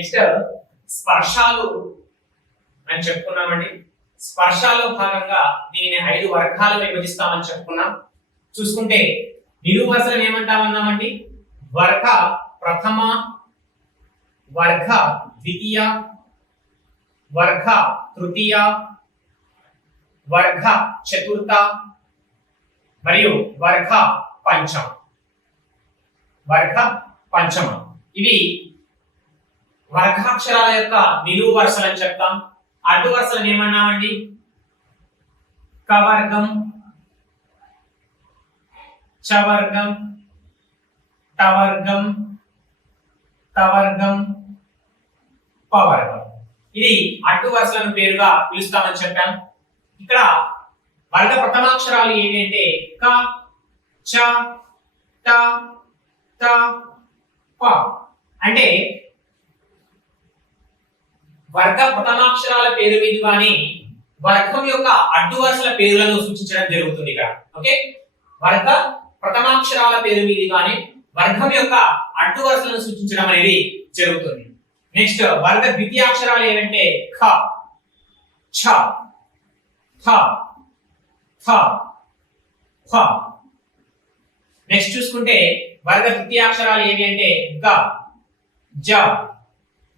Next స్పర్శాలు అని చెప్పుకున్నామండి. స్పర్శాలో భాగంగా దీనిని 5 వర్గాలుగా విభజిస్తామని చెప్పుకున్నాం. చూసుకుంటే నిలువు వరుసలను ఏమంటామన్నామండి? వర్గ ప్రథమ, వర్గ ద్వితీయ, వర్గ తృతీయ, వర్గ చతుర్థ మరియు వర్గ పంచమ. వర్గ పంచమ ఇవి వర్గాక్షరాల యొక్క నిలువు వరుసలు అని చెప్తాం. అడ్డు వరుసలను ఏమన్నామండి? కవర్గం, చవర్గం, టవర్గం, తవర్గం, పవర్గం. ఇది అడ్డు వరుసలను పేరుగా పిలుస్తామని చెప్పాం. ఇక్కడ వర్గ ప్రథమాక్షరాలు ఏవి అంటే క, చ, ట, త, ప. అంటే వర్గ ప్రథమాక్షరాల పేరు మీదుగానే వర్గం యొక్క అడ్డు వరుసల పేర్లను సూచించడం జరుగుతుంది ఇక్కడ. ఓకే, వర్గ ప్రథమాక్షరాల పేరు మీదుగానే వర్గం యొక్క అడ్డు వరుసలను సూచించడం అనేది జరుగుతుంది. నెక్స్ట్ వర్గ ద్వితీయాక్షరాలు ఏమంటే ఖ, ఛ, థ, ఫ, ఫ. నెక్స్ట్ చూసుకుంటే వర్గ తృతీయాక్షరాలు ఏవి అంటే గ, జ,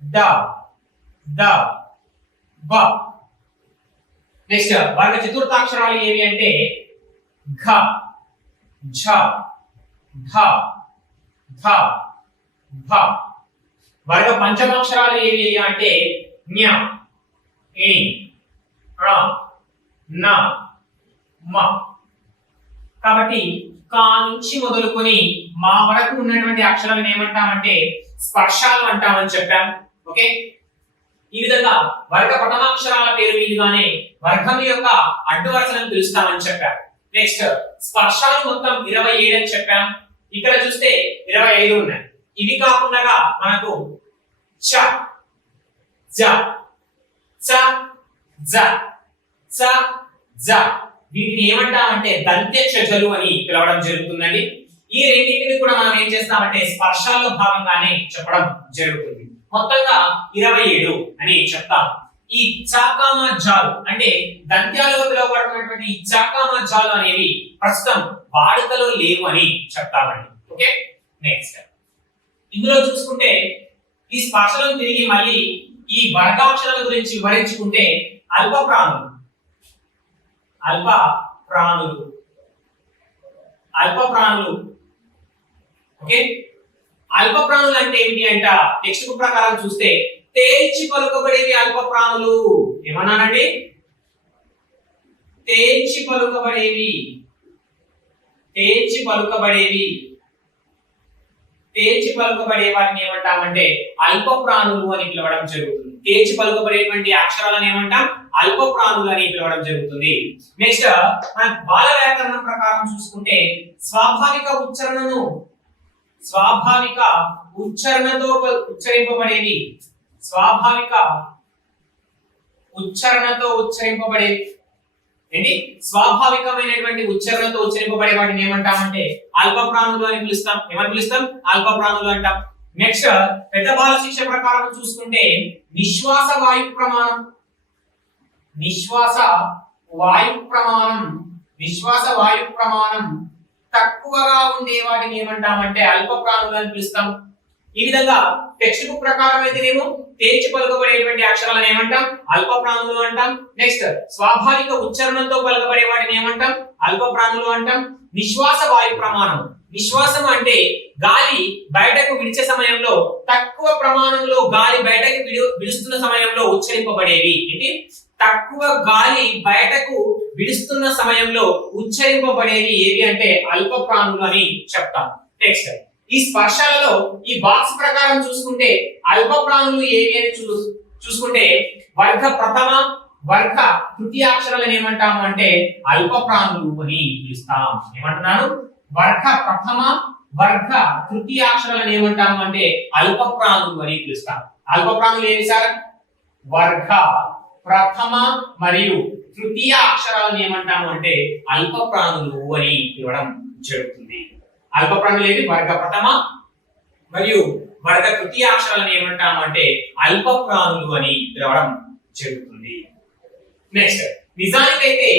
ద, ద, బ. నెక్స్ట్ వర్గ చతుర్థాక్షరాలు ఏవి అంటే ఘ, ఝ, ధ, ధ, భ. వర్గ పంచమాక్షరాలు ఏవి అంటే జ్ఞ, ఇ, ర, న, మ. కాబట్టి కా నుంచి మొదలుకొని మా వరకు ఉన్నటువంటి అక్షరాలను ఏమంటామంటే స్పర్శాలు అంటామని చెప్పాం. ఓకే, ఈ విధంగా వర్గ ప్రథమాక్షరాల పేరు మీదుగానే వర్గం యొక్క అడ్డు వరుసలను పిలుస్తామని చెప్పాం. నెక్స్ట్ స్పర్శాలు మొత్తం 27 అని చెప్పాం. ఇక్కడ చూస్తే 25 ఉన్నాయి. ఇవి కాకుండా మనకు చ, జ, చ, జ, చ, జ వీటిని ఏమంటామంటే దంత్యక్షజలు అని పిలవడం జరుగుతుందండి. ఈ రెండింటిని కూడా మనం ఏం చేస్తామంటే స్పర్శాల్లో భాగంగానే చెప్పడం జరుగుతుంది. మొత్తంగా 27 అని చెప్తాం. ఈ చాకామ జాలు అంటే దంత్యాలుగా పిలువబడుతున్నటువంటి ఈ చాకామ జాలు అనేవి ప్రస్తుతం వాడుకలో లేవు అని చెప్తామండి. ఓకే, నెక్స్ట్ ఇందులో చూసుకుంటే ఈ స్పర్శలను తిరిగి మళ్ళీ ఈ వర్గాక్షరాల గురించి వివరించుకుంటే అల్ప ప్రాణులు, అల్ప ప్రాణులు, అల్ప ప్రాణులు. ఓకే, అల్ప ప్రాణులు అంటే ఏమిటి అంట? టెక్స్ట్ బుక్ ప్రకారం చూస్తే తేల్చి పలుకబడేవి అల్ప ప్రాణులు. ఏమన్నానండి? తేల్చి పలుకబడేవి, తేల్చి పలుకబడేవి, తేల్చి పలుకబడే వాటిని ఏమంటామంటే అల్ప ప్రాణులు అని పిలవడం జరుగుతుంది. తేల్చి పలుకబడేటువంటి అక్షరాలను ఏమంటాం? అల్ప ప్రాణులు అని పిలవడం జరుగుతుంది. నెక్స్ట్ మన బాల వ్యాకరణం ప్రకారం చూసుకుంటే స్వాభావిక ఉచ్చారణను, స్వాభావిక ఉచ్చారణతో ఉచ్చరింపబడేవి, స్వాభావిక ఉచ్చారణతో ఉచ్చరింపబడేవి ఏంటి? స్వాభావికమైనటువంటి ఉచ్చారణతో ఉచ్చరింపబడే వాటిని ఏమంటామంటే అల్ప ప్రాణులు అని పిలుస్తాం. ఏమని పిలుస్తాం? అల్ప ప్రాణులు అంటాం. నెక్స్ట్ పెద్ద బాల శిక్ష ప్రకారం చూసుకుంటే నిశ్వాస వాయు ప్రమాణం, నిశ్వాస వాయు ప్రమాణం, నిశ్వాస వాయు ప్రమాణం తక్కువగా ఉండే వాటిని ఏమంటామంటే అల్ప ప్రాణులు అని పిలుస్తాం. ఈ విధంగా టెక్స్ట్ బుక్ ప్రకారం అయితేనేమో తేల్చి పలుకబడేటువంటి అక్షరాలను ఏమంటాం? అల్ప ప్రాణులు అంటాం. నెక్స్ట్ స్వాభావిక ఉచ్చారణతో పలుకబడే వాటిని ఏమంటాం? అల్ప ప్రాణులు అంటాం. నిశ్వాస వాయు ప్రమాణం, నిశ్వాసం అంటే గాలి బయటకు విడిచే సమయంలో తక్కువ ప్రమాణంలో గాలి బయటకు విడుస్తున్న సమయంలో ఉచ్చరింపబడేవి. ఏంటి? తక్కువ గాలి బయటకు విడుస్తున్న సమయంలో ఉచ్చరింపబడేవి ఏవి అంటే అల్ప ప్రాణులు అని చెప్తాం. నెక్స్ట్ ఈ స్పర్శాలలో ఈ బాక్స్ ప్రకారం చూసుకుంటే అల్ప ప్రాణులు ఏవి అని చూసుకుంటే వర్గ ప్రథమ, వర్గ తృతీయాక్షరాలను ఏమంటాము అంటే అల్ప ప్రాణులు అని పిలుస్తాం. ఏమంటున్నాను? వర్గ ప్రథమ, వర్గ తృతీయాక్షరాలను ఏమంటాము అంటే అల్ప ప్రాణులు అని పిలుస్తాం. అల్ప ప్రాణులు ఏవి సార్? వర్గ ప్రథమ మరియు తృతీయ అక్షరాలను ఏమంటాము అంటే అల్ప ప్రాణులు అని పిలవడం జరుగుతుంది. అల్ప ప్రాణులు ఏవి? వర్గ ప్రథమ మరియు వర్గ తృతీయ అక్షరాలను ఏమంటామంటే అల్ప ప్రాణులు అని పిలవడం జరుగుతుంది. నెక్స్ట్ నిజానికైతే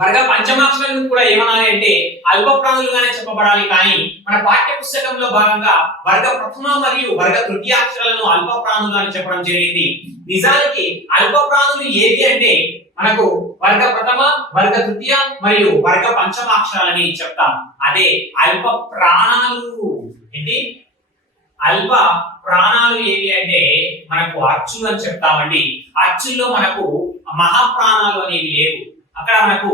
వర్గ పంచమాక్షరాలను కూడా ఏమనాలి అంటే అల్ప ప్రాణులుగానే చెప్పబడాలి, కానీ మన పాఠ్య పుస్తకంలో భాగంగా వర్గ ప్రథమ మరియు వర్గ తృతీయ అక్షరాలను అల్ప ప్రాణులు అని చెప్పడం జరిగింది. నిజానికి అల్ప ప్రాణులు ఏవి అంటే మనకు వర్గ ప్రథమ, వర్గ తృతీయ మరియు వర్గ పంచమాక్షరాలని చెప్తాం. అదే అల్ప ప్రాణాలు. ఏంటి అల్ప ప్రాణాలు ఏవి అంటే మనకు అచ్చులు అని చెప్తామండి. అచ్చుల్లో మనకు మహాప్రాణాలు అనేవి లేవు. అక్కడ మనకు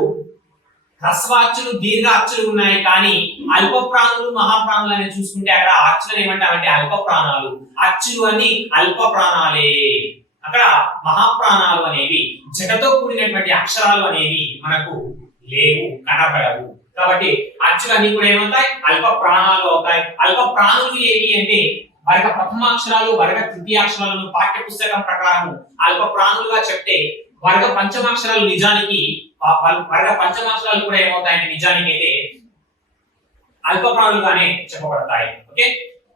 హ్రస్వాచ్చులు దీర్ఘ అచ్చులు ఉన్నాయి, కానీ అల్ప ప్రాణులు మహాప్రాణులు అని చూసుకుంటే అక్కడ అచ్చులను ఏమంటామంటే అల్ప ప్రాణాలు, అచ్చులు అని అల్ప ప్రాణాలే. అక్కడ మహాప్రాణాలు అనేవి జటతో కూడినటువంటి అక్షరాలు అనేవి మనకు లేవు, కనబడవు. కాబట్టి అచ్చులన్నీ కూడా ఏమవుతాయి అల్ప ప్రాణాలు అవుతాయి. అల్ప ప్రాణులు ఏవి అంటే వర్గ ప్రథమాక్షరాలు, వర్గ తృతీయాక్షరాలను పాఠ్య పుస్తకం ప్రకారం అల్ప ప్రాణులుగా చెప్తే వర్గ పంచమాక్షరాలు నిజానికి వర్గ పంచమాక్షరాలు కూడా ఏమవుతాయంటే నిజానికి అయితే అల్ప ప్రాణులుగానే చెప్పబడతాయి. ఓకే,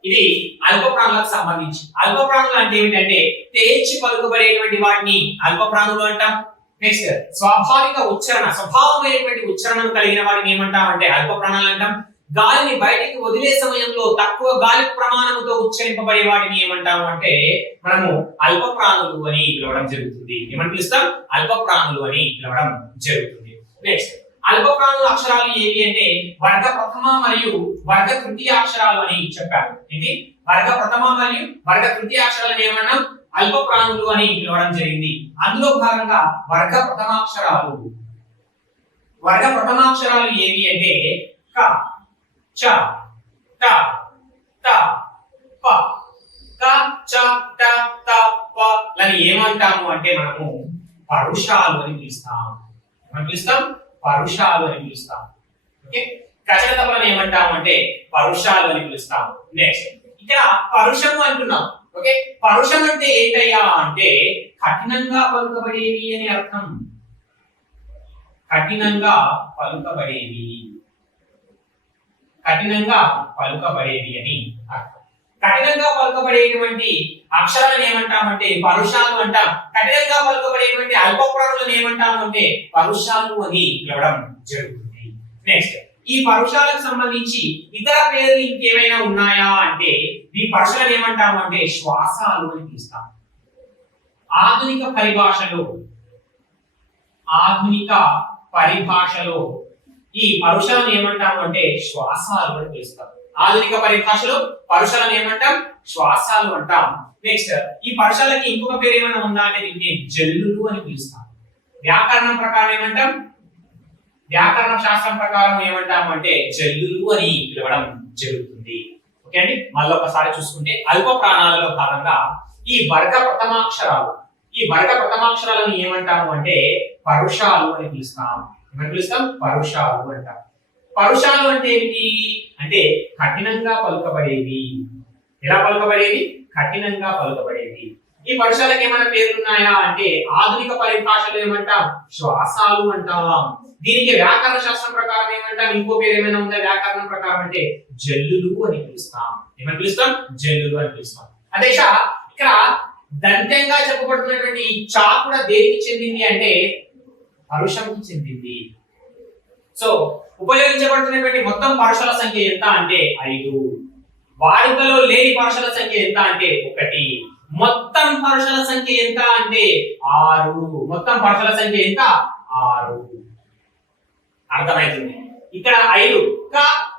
ఇది అల్ప ప్రాణులకు సంబంధించి. అల్ప ప్రాణులు అంటే ఏమిటంటే తేల్చి పలుకబడేటువంటి వాటిని అల్ప ప్రాణులు అంటాం. నెక్స్ట్ స్వాభావిక ఉచ్చారణ, స్వభావమైనటువంటి ఉచ్చారణం కలిగిన వాటిని ఏమంటామంటే అల్ప ప్రాణాలు అంటాం. గాలిని బయటికి వదిలే సమయంలో తక్కువ గాలి ప్రమాణంతో ఉచ్చరింపబడే వాటిని ఏమంటాము అంటే మనము అల్ప ప్రాణులు అని పిలవడం జరుగుతుంది. ఏమని పిలుస్తాం? అల్ప ప్రాణులు అని పిలవడం జరుగుతుంది. నెక్స్ట్ అల్ప ప్రాణుల అక్షరాలు ఏవి అంటే వర్గ ప్రథమ మరియు వర్గ తృతీయ అక్షరాలు అని చెప్పారు. ఇది వర్గ ప్రథమ మరియు వర్గ తృతీయ అక్షరాలను ఏమన్నాం? అల్ప ప్రాణులు అని పిలవడం జరిగింది. అందులో భాగంగా వర్గ ప్రథమాక్షరాలు ఏవి అంటే క, చ, ట, త, ప. క, చ, ట, త, ప లని ఏమంటాము అంటే మనము పరుషాలు అని పిలుస్తాం. ఏమని పిలుస్తాం? పరుషాలు అని పిలుస్తాం. ఓకే, కచటతలను ఏమంటాము అంటే పరుషాలు అని పిలుస్తాం. నెక్స్ట్ ఇక్కడ పరుషము అంటున్నాం. ఓకే, పరుషం అంటే ఏంటయ్యా అంటే కఠినంగా పలుకబడేవి అని అర్థం. కఠినంగా పలుకబడేవి అని అర్థం. కఠినంగా పలుకబడేటువంటి అక్షరాలను ఏమంటామంటే పరుషాలు అంటాం. కఠినంగా పలుకబడేటువంటి అల్ప ప్రాణులను ఏమంటామంటే పరుషాలు అని పిలవడం జరుగుతుంది. నెక్స్ట్ ఈ పరుషాలకు సంబంధించి ఇతర పేర్లు ఇంకేమైనా ఉన్నాయా అంటే ఈ పరుషాలను ఏమంటామంటే శ్వాసాలు అని పిలుస్తాం. ఆధునిక పరిభాషలో ఈ పరుషాలను ఏమంటాము అంటే శ్వాసాలు అని పిలుస్తాం. ఆధునిక పరిభాషలో పరుషాలను ఏమంటాం? శ్వాసాలు అంటాం. నెక్స్ట్ ఈ పరుషాలకి ఇంకొక పేరు ఏమైనా ఉందా అంటే దీన్ని జల్లులు అని పిలుస్తాం. వ్యాకరణం ప్రకారం ఏమంటాం? వ్యాకరణ శాస్త్రం ప్రకారం ఏమంటాము అంటే జల్లులు అని పిలవడం జరుగుతుంది. ఓకే అండి, మళ్ళీ ఒకసారి చూసుకుంటే అల్ప ప్రాణాలలో భాగంగా ఈ వర్గ ప్రథమాక్షరాలను ఏమంటాము అంటే పరుషాలు అని పిలుస్తాం. ఏమని పిలుస్తాం? పరుషాలు అంటాం. పరుషాలు అంటే ఏమిటి అంటే కఠినంగా పలుకబడేవి. ఎలా పలుకబడేవి? కఠినంగా పలుకబడేవి. ఈ పరుషాలకు ఏమైనా పేర్లున్నాయా అంటే ఆధునిక పరిభాషలో ఏమంటాం? శ్వాసాలు అంటాం. దీనికి వ్యాకరణ శాస్త్రం ప్రకారం ఏమంటాం? ఇంకో పేరు ఏమైనా ఉందా వ్యాకరణం ప్రకారం అంటే జల్లులు అని పిలుస్తాం. ఏమని పిలుస్తాం? జల్లులు అని పిలుస్తాం. అదే ఇక్కడ దంతంగా చెప్పబడుతున్నటువంటి ఈ చా కూడా దేనికి చెందింది అంటే పరుషంకి చెందింది. సో ఉపయోగించబడుతున్నటువంటి మొత్తం పరుషాల సంఖ్య ఎంత అంటే 5. వాడుకలో లేని పరుషాల సంఖ్య ఎంత అంటే 1. మొత్తం పరుషాల సంఖ్య ఎంత అంటే 6. మొత్తం పరుషాల సంఖ్య ఎంత? 6. అర్థమైతుంది. ఇక్కడ 5 క,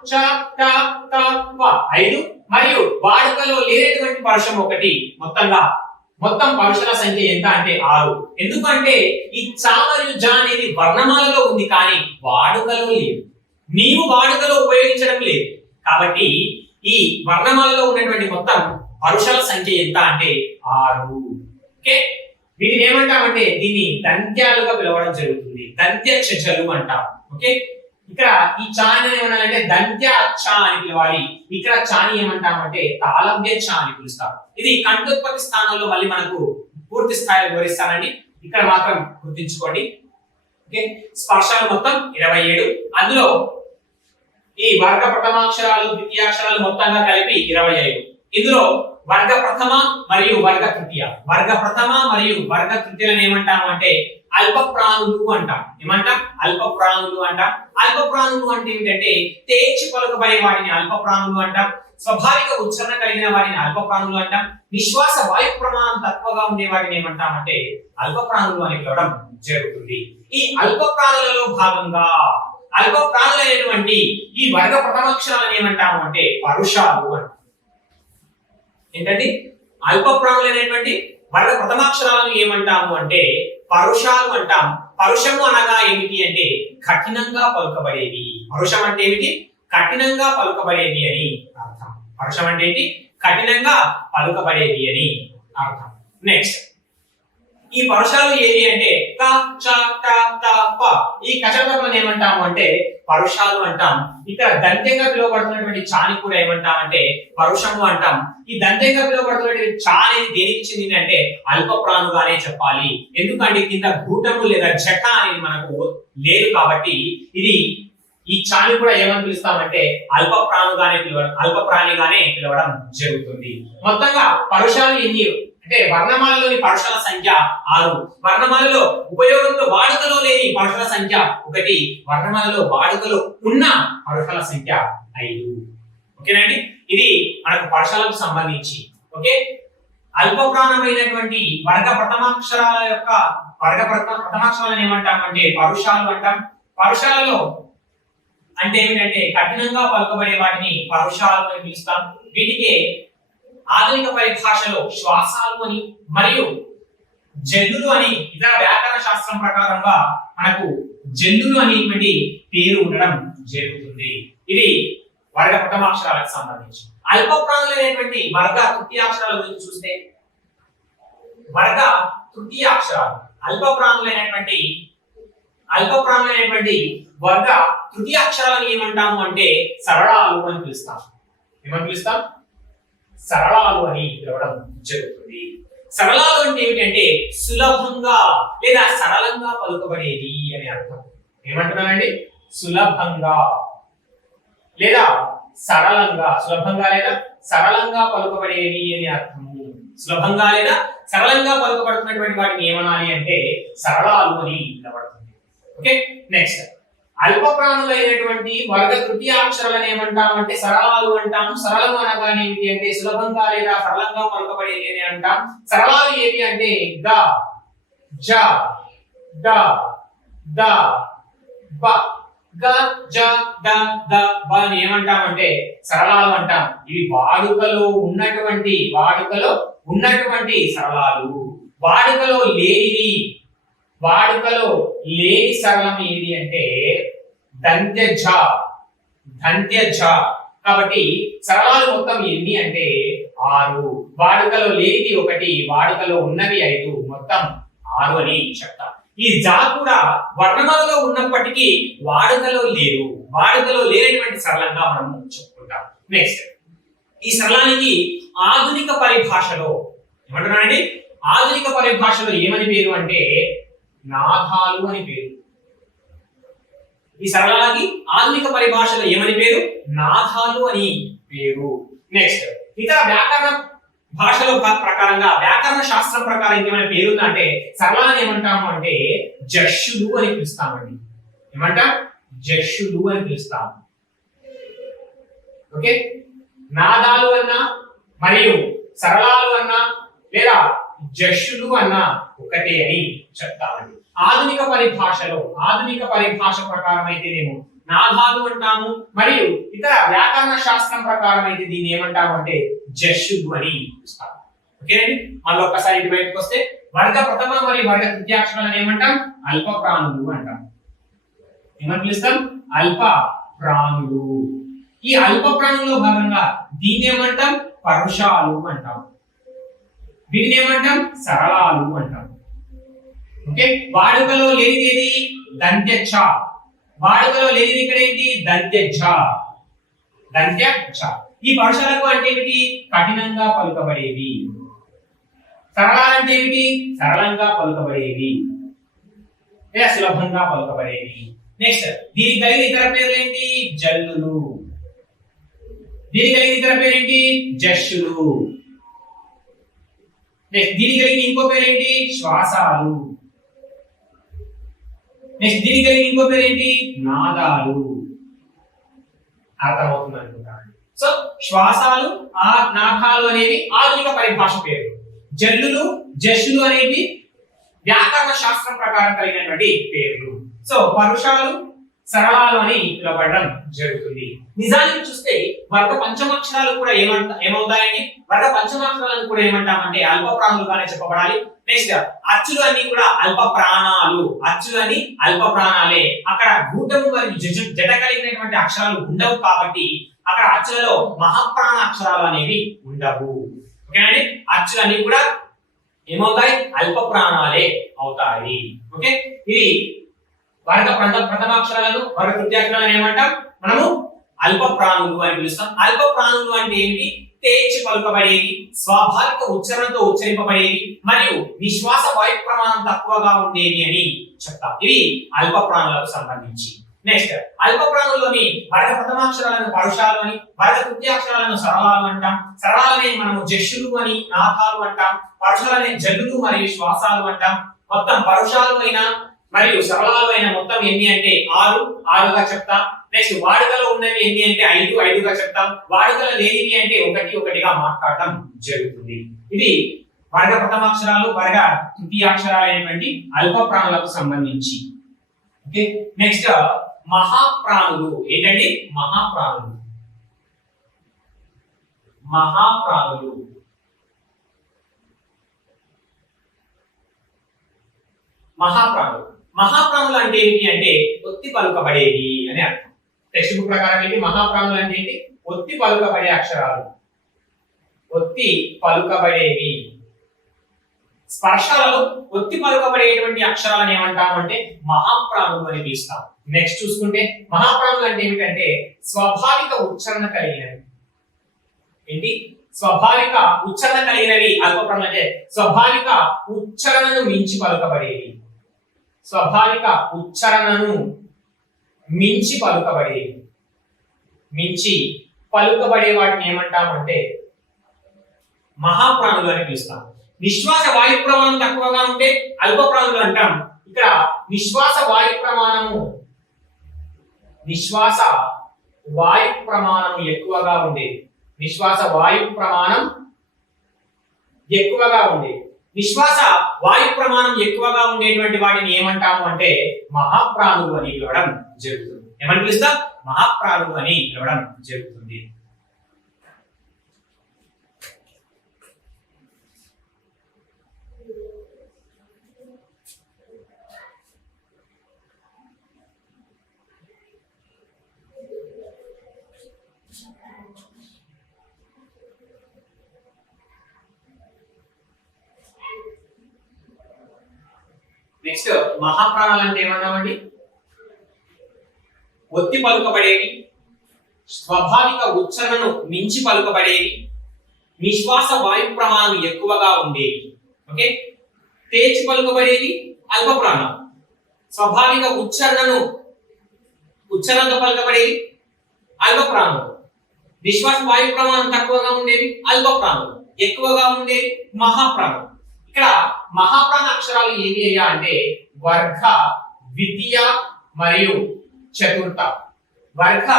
చ, ట, త, ప 5 మరియు వాడుకలో లేనటువంటి పరుషం 1. మొత్తం పరుషాల సంఖ్య ఎంత అంటే 6. ఎందుకంటే ఈ చ మరియు జ అనేది వర్ణమాలలో ఉంది, కానీ వాడుకలో లేదు. నీవు వాడుకలో ఉపయోగించడం లేదు. కాబట్టి ఈ వర్ణమాలలో ఉన్నటువంటి మొత్తం పరుషాల సంఖ్య ఎంత అంటే 6. ఓకే, వీటిని ఏమంటామంటే దీన్ని దంత్యాలుగా పిలవడం జరుగుతుంది. దంత్య చలు అంటాం. ఓకే, ఇక్కడ ఈ చాని ఏమన్నారంటే దంత్య చ అని పిలవాలి. ఇక్కడ చాని ఏమంటామంటే తాళవ్య చ అని పిలుస్తాం. ఇది కంఠోత్పత్తి స్థానంలో మళ్ళీ మనకు పూర్తి స్థాయిలో వివరిస్తానండి. ఇక్కడ మాత్రం గుర్తుంచుకోండి. ఓకే, స్పర్శాలు మొత్తం 27. అందులో ఈ వర్గ ప్రథమాక్షరాలు ద్వితీయాక్షరాలు మొత్తంగా కలిపి 25. ఇందులో వర్గ ప్రథమ మరియు వర్గ తృతీయ, వర్గ ప్రథమ మరియు వర్గ తృతీయలను ఏమంటాము అంటే అల్ప ప్రాణులు అంటాం. ఏమంటాం? అల్ప ప్రాణులు అంటాం. అల్ప ప్రాణులు అంటే ఏంటంటే తేల్చి పలుకబడే వాటిని అల్ప ప్రాణులు అంటాం. స్వాభావిక ఉచ్చారణ కలిగిన వాటిని అల్ప ప్రాణులు అంటాం. నిశ్వాస వాయు ప్రమాణం తక్కువగా ఉండే వాటిని ఏమంటామంటే అల్ప ప్రాణులు అని పిలవడం జరుగుతుంది. ఈ అల్ప ప్రాణులలో భాగంగా అల్ప ప్రాణులైనటువంటి ఈ వర్గ ప్రథమాక్షరాలను ఏమంటాము అంటే పరుషాలు అంటాం. ఏంటండి? అల్ప ప్రాణులైనటువంటి వర్గ ప్రథమాక్షరాలను ఏమంటాము అంటే పరుషాలు అంటాం. పరుషము అనగా ఏమిటి అంటే కఠినంగా పలుకబడేవి. పరుషం అంటే ఏమిటి? కఠినంగా పలుకబడేవి అని అర్థం. పరుషం అంటే ఏంటి? కఠినంగా పలుకబడేవి అని అర్థం. నెక్స్ట్ ఈ పరుషాలు ఏవి అంటే క చ ట త ప. ఈ కచపలను ఏమంటాము అంటే పరుషాలు అంటాం. ఇక్కడ దంత్యంగా పిలువబడుతున్నటువంటి చాని కూడా ఏమంటామంటే పరుషము అంటాం. ఈ దంత్యంగా పిలువబడుతున్నటువంటి చా అనేది దేనికి చెందింది అంటే అల్ప ప్రాణుగానే చెప్పాలి. ఎందుకంటే కింద గూటము లేదా జట అనేది మనకు లేదు కాబట్టి ఇది ఈ చాని కూడా ఏమని పిలుస్తామంటే అల్ప ప్రాణిగానే పిలవడం జరుగుతుంది. మొత్తంగా పరుషాలు ఎన్ని అంటే వర్ణమాలలోని పరుషాల సంఖ్య 6. వర్ణమాలలో ఉపయోగంలో వాడుకలో లేని పరుషాల సంఖ్య 1. వర్ణమాలలో వాడుకలో ఉన్న పరుషాల సంఖ్య 5. ఓకేనండి? ఇది మనకు పరుషాలకు సంబంధించి. ఓకే, అల్ప ప్రాణమైనటువంటి వర్గ ప్రథమాక్షరాల యొక్క ప్రథమాక్షరాలను ఏమంటామంటే పరుషాలు అంటాం. పరుషాలలో అంటే ఏమిటంటే కఠినంగా పలుకబడే వాటిని పరుషాలు అని పిలుస్తాం. వీటికి ఆధునిక పరిభాషలో శ్వాసాలు అని మరియు జల్లులు అని ఇతర వ్యాకరణ శాస్త్రం ప్రకారంగా మనకు జల్లులు అనేటువంటి పేరు ఉండడం జరుగుతుంది. ఇది వర్గ ప్రథమాక్షరాలకు సంబంధించి. అల్ప ప్రాణులైనటువంటి వర్గ తృతీయాక్షరాల గురించి చూస్తే వర్గ తృతీయాక్షరాలు అల్ప ప్రాణులైనటువంటి వర్గ తృతీయాక్షరాలను ఏమంటాము అంటే సరళాలు అని పిలుస్తాం. ఏమని పిలుస్తాం? సరళాలు అని పిలవడం జరుగుతుంది. సరళాలు అంటే ఏమిటంటే సులభంగా లేదా సరళంగా పలుకబడేది అని అర్థం. ఏమంటున్నానండి? సులభంగా లేదా సరళంగా, సులభంగా లేదా సరళంగా పలుకబడేది అని అర్థము. సులభంగా లేదా సరళంగా పలుకబడుతున్నటువంటి వాటిని ఏమనాలి అంటే సరళాలు అని పిలవబడుతుంది. ఓకే, నెక్స్ట్ అల్ప ప్రాణులైనటువంటి వర్గ తృతీయాక్షరాలను ఏమంటామంటే సరళాలు అంటాము. సరళము అనగానే ఏమిటి అంటే సులభంగా లేదా సరళంగా పలుకబడేది అని అంటాం. సరళాలు ఏవి అంటే గ, జ, డ, ద, బ. గ, జ, ద, ద, బ అని ఏమంటామంటే సరళాలు అంటాం. ఇవి వాడుకలో ఉన్నటువంటి సరళాలు. వాడుకలో లేని సరళం ఏది అంటే దంత్య ఝ. కాబట్టి సరళాలు మొత్తం ఎన్ని అంటే 6. వాడుకలో లేనిది 1, వాడుకలో ఉన్నవి 5, మొత్తం 6 అని చెప్తాం. ఈ జా కూడా వర్ణమాలలో ఉన్నప్పటికీ వాడుకలో లేనటువంటి సరళంగా మనం చెప్పుకుంటాం. నెక్స్ట్ ఈ సరళానికి ఆధునిక పరిభాషలో ఏమంటున్నానండి? ఆధునిక పరిభాషలో ఏమని పేరు అంటే నాదాలు అని పేరు. ఈ సరళాలకి ఆధునిక పరిభాషలో ఏమని పేరు? నాదాలు అని పేరు. నెక్స్ట్ ఇతర వ్యాకరణ భాషలో ప్రకారంగా వ్యాకరణ శాస్త్రం ప్రకారం ఇంకేమైనా పేరుందంటే సరళాలను ఏమంటాము అంటే జష్యులు అని పిలుస్తామండి. ఏమంటాం? జష్యులు అని పిలుస్తాము. ఓకే, నాదాలు అన్నా మరియు సరళాలు అన్నా లేదా జష్యులు అన్నా ఒకటే అని చెప్తామండి. ఆధునిక పరిభాష ప్రకారం అయితేనేమో నాదాలు అంటాము, మరియు ఇతర వ్యాకరణ శాస్త్రం ప్రకారం అయితే దీన్ని ఏమంటాము అంటే జష్యులు అని పిలుస్తాము. ఓకేనండి, మళ్ళీ ఒక్కసారి ఇటు బయటకు వస్తే వర్గ ప్రథమ మరియు వర్గ తృతీయాక్షరాలను ఏమంటాం? అల్ప ప్రాణులు అంటాం. ఏమని పిలుస్తాం? అల్ప ప్రాణులు. ఈ అల్ప ప్రాణుల్లో భాగంగా దీన్ని ఏమంటాం? పరుషాలు అంటాం. వీటిని ఏమంటాం? సరళాలు అంటాం. ఓకే, వాడుకలో లేనిది ఏది? దంత్య ఛ. వాడుకలో లేనిది ఇక్కడ ఏంటి? దంత్య ఝ. ఈ పరుషాలకు అంటే ఏమిటి? కఠినంగా పలుకబడేవి. సరళాలంటే ఏమిటి? సరళంగా పలుకబడేవి లేదా సులభంగా పలుకబడేవి. నెక్స్ట్ దీనికి కలిగిన ఇతర పేర్లు ఏంటి? జల్లులు. దీనికి కలిగిన ఇతర పేరు ఏంటి? జష్షులు. నెక్స్ట్ దీనికి కలిగిన ఇంకో పేరు ఏంటి? శ్వాసాలు. నెక్స్ట్ దీనికి కలిగిన ఇంకో పేరు ఏంటి? నాదాలు. అర్థమవుతుంది అనుకుంటాను. సో శ్వాసాలు, ఆ నాదాలు అనేవి ఆధునిక పరిభాష పేరు. జల్లులు, జష్షులు అనేవి వ్యాకరణ శాస్త్రం ప్రకారం కలిగినటువంటి పేర్లు. సో పరుషాలు, సరళాలు అని పిలువబడడం జరుగుతుంది. నిజానికి చూస్తే వర్గ పంచమాక్షరాలు కూడా ఏమవుతాయండి? వర్గ పంచమాక్షరాలను కూడా ఏమంటామంటే అల్ప ప్రాణులుగానే చెప్పబడాలి. నెక్స్ట్ అచ్చులు అన్ని కూడా అల్ప ప్రాణాలు. అచ్చులు అని అల్ప ప్రాణాలే. అక్కడ గూటము మరియు జట కలిగినటువంటి అక్షరాలు ఉండవు కాబట్టి అక్కడ అచ్చులలో మహాప్రాణ అక్షరాలు అనేవి ఉండవు. ఓకేనండి? అచ్చులన్నీ కూడా ఏమవుతాయి? అల్ప ప్రాణాలే అవుతాయి. ఓకే, ఇది వర్గ ప్రథమాక్షరాలను, వర్గ తృతీయాక్షరాలను ఏమంటాం? మనము అల్ప ప్రాణులు అని పిలుస్తాం. అల్ప ప్రాణులు అంటే ఏంటి? తేల్చి పలుకబడేవి, స్వాభావిక ఉచ్చారణతో ఉచ్చరింపబడేవి మరియు నిశ్వాస వాయు ప్రమాణం తక్కువగా ఉండేవి అని చెప్తాం. ఇవి అల్ప ప్రాణులకు సంబంధించి. నెక్స్ట్ అల్ప ప్రాణుల్లోని వర్గ ప్రథమాక్షరాలను పరుషాలు అని, వర్గ తృతీయాక్షరాలను సరళాలు అంటాం. సరళాలని మనము జష్షులు అని, నాథాలు అంటాం. పరుషాలని జల్లులు మరియు శ్వాసాలు అంటాం. మొత్తం పరుషాలు అయినా మరియు సరళాలు అయిన మొత్తం ఎన్ని అంటే 6గా చెప్తాం. నెక్స్ట్ వాడుకలో ఉన్నవి ఎన్ని అంటే 5గా చెప్తాం. వాడుకలో లేనివి అంటే 1గా మాట్లాడటం జరుగుతుంది. ఇది వర్గ ప్రథమాక్షరాలు, వర్గ తృతీయాక్షరాలు అయినటువంటి అల్ప ప్రాణులకు సంబంధించి. ఓకే, నెక్స్ట్ మహాప్రాణులు. ఏంటండి? మహాప్రాణులు. మహాప్రాణులు మహాప్రాణులు మహాప్రాణులు అంటే ఏంటి అంటే ఒత్తి పలుకబడేవి అని అర్థం. టెక్స్ట్ బుక్ ప్రకారం ఏంటి? మహాప్రాణులు అంటే ఏంటి? ఒత్తి పలుకబడే అక్షరాలు, ఒత్తి పలుకబడేవి. స్పర్శాలలో ఒత్తి పలుకబడేటువంటి అక్షరాలను ఏమంటాము అంటే మహాప్రాణులు అని పిలుస్తాం. నెక్స్ట్ చూసుకుంటే మహాప్రాణులు అంటే ఏమిటంటే స్వాభావిక ఉచ్చారణ కలిగినవి. ఏంటి? స్వాభావిక ఉచ్చారణ కలిగినవి అల్ప ప్రాణులు అంటే స్వాభావిక ఉచ్చారణను మించి పలుకబడేవి. స్వాభావిక ఉచ్చారణను మించి పలుకబడేవి. మించి పలుకబడే వాటిని ఏమంటామంటే మహాప్రాణులు అని పిలుస్తాం. నిశ్వాస వాయు ప్రమాణం తక్కువగా ఉంటే అల్ప ప్రాణులు అంటాం. ఇక్కడ నిశ్వాస వాయు ప్రమాణము ఎక్కువగా ఉండేది. నిశ్వాస వాయు ప్రమాణం ఎక్కువగా ఉండేది. నిశ్వాస వాయు ప్రమాణం ఎక్కువగా ఉండేటువంటి వాటిని ఏమంటాము అంటే మహాప్రాణులు అని పిలవడం జరుగుతుంది. ఏమని పిలుస్తాం? మహాప్రాణులు అని పిలవడం జరుగుతుంది. నెక్స్ట్ మహాప్రాణాలు అంటే ఏమన్నామండి? ఒత్తి పలుకబడేవి, స్వాభావిక ఉచ్చారణను మించి పలుకబడేవి, నిశ్వాస వాయు ప్రమాణం ఎక్కువగా ఉండేవి. ఓకే, తేల్చి పలుకబడేవి అల్ప ప్రాణాలు, స్వాభావిక ఉచ్చారణతో పలుకబడేవి అల్ప ప్రాణులు, నిశ్వాస వాయు ప్రమాణం తక్కువగా ఉండేవి అల్ప ప్రాణులు, ఎక్కువగా ఉండేవి మహాప్రాణులు. ఇక్కడ మహాప్రాణ అక్షరాలు ఏవి అయ్యా అంటే వర్గ ద్వితీయ మరియు చతుర్థ. వర్గ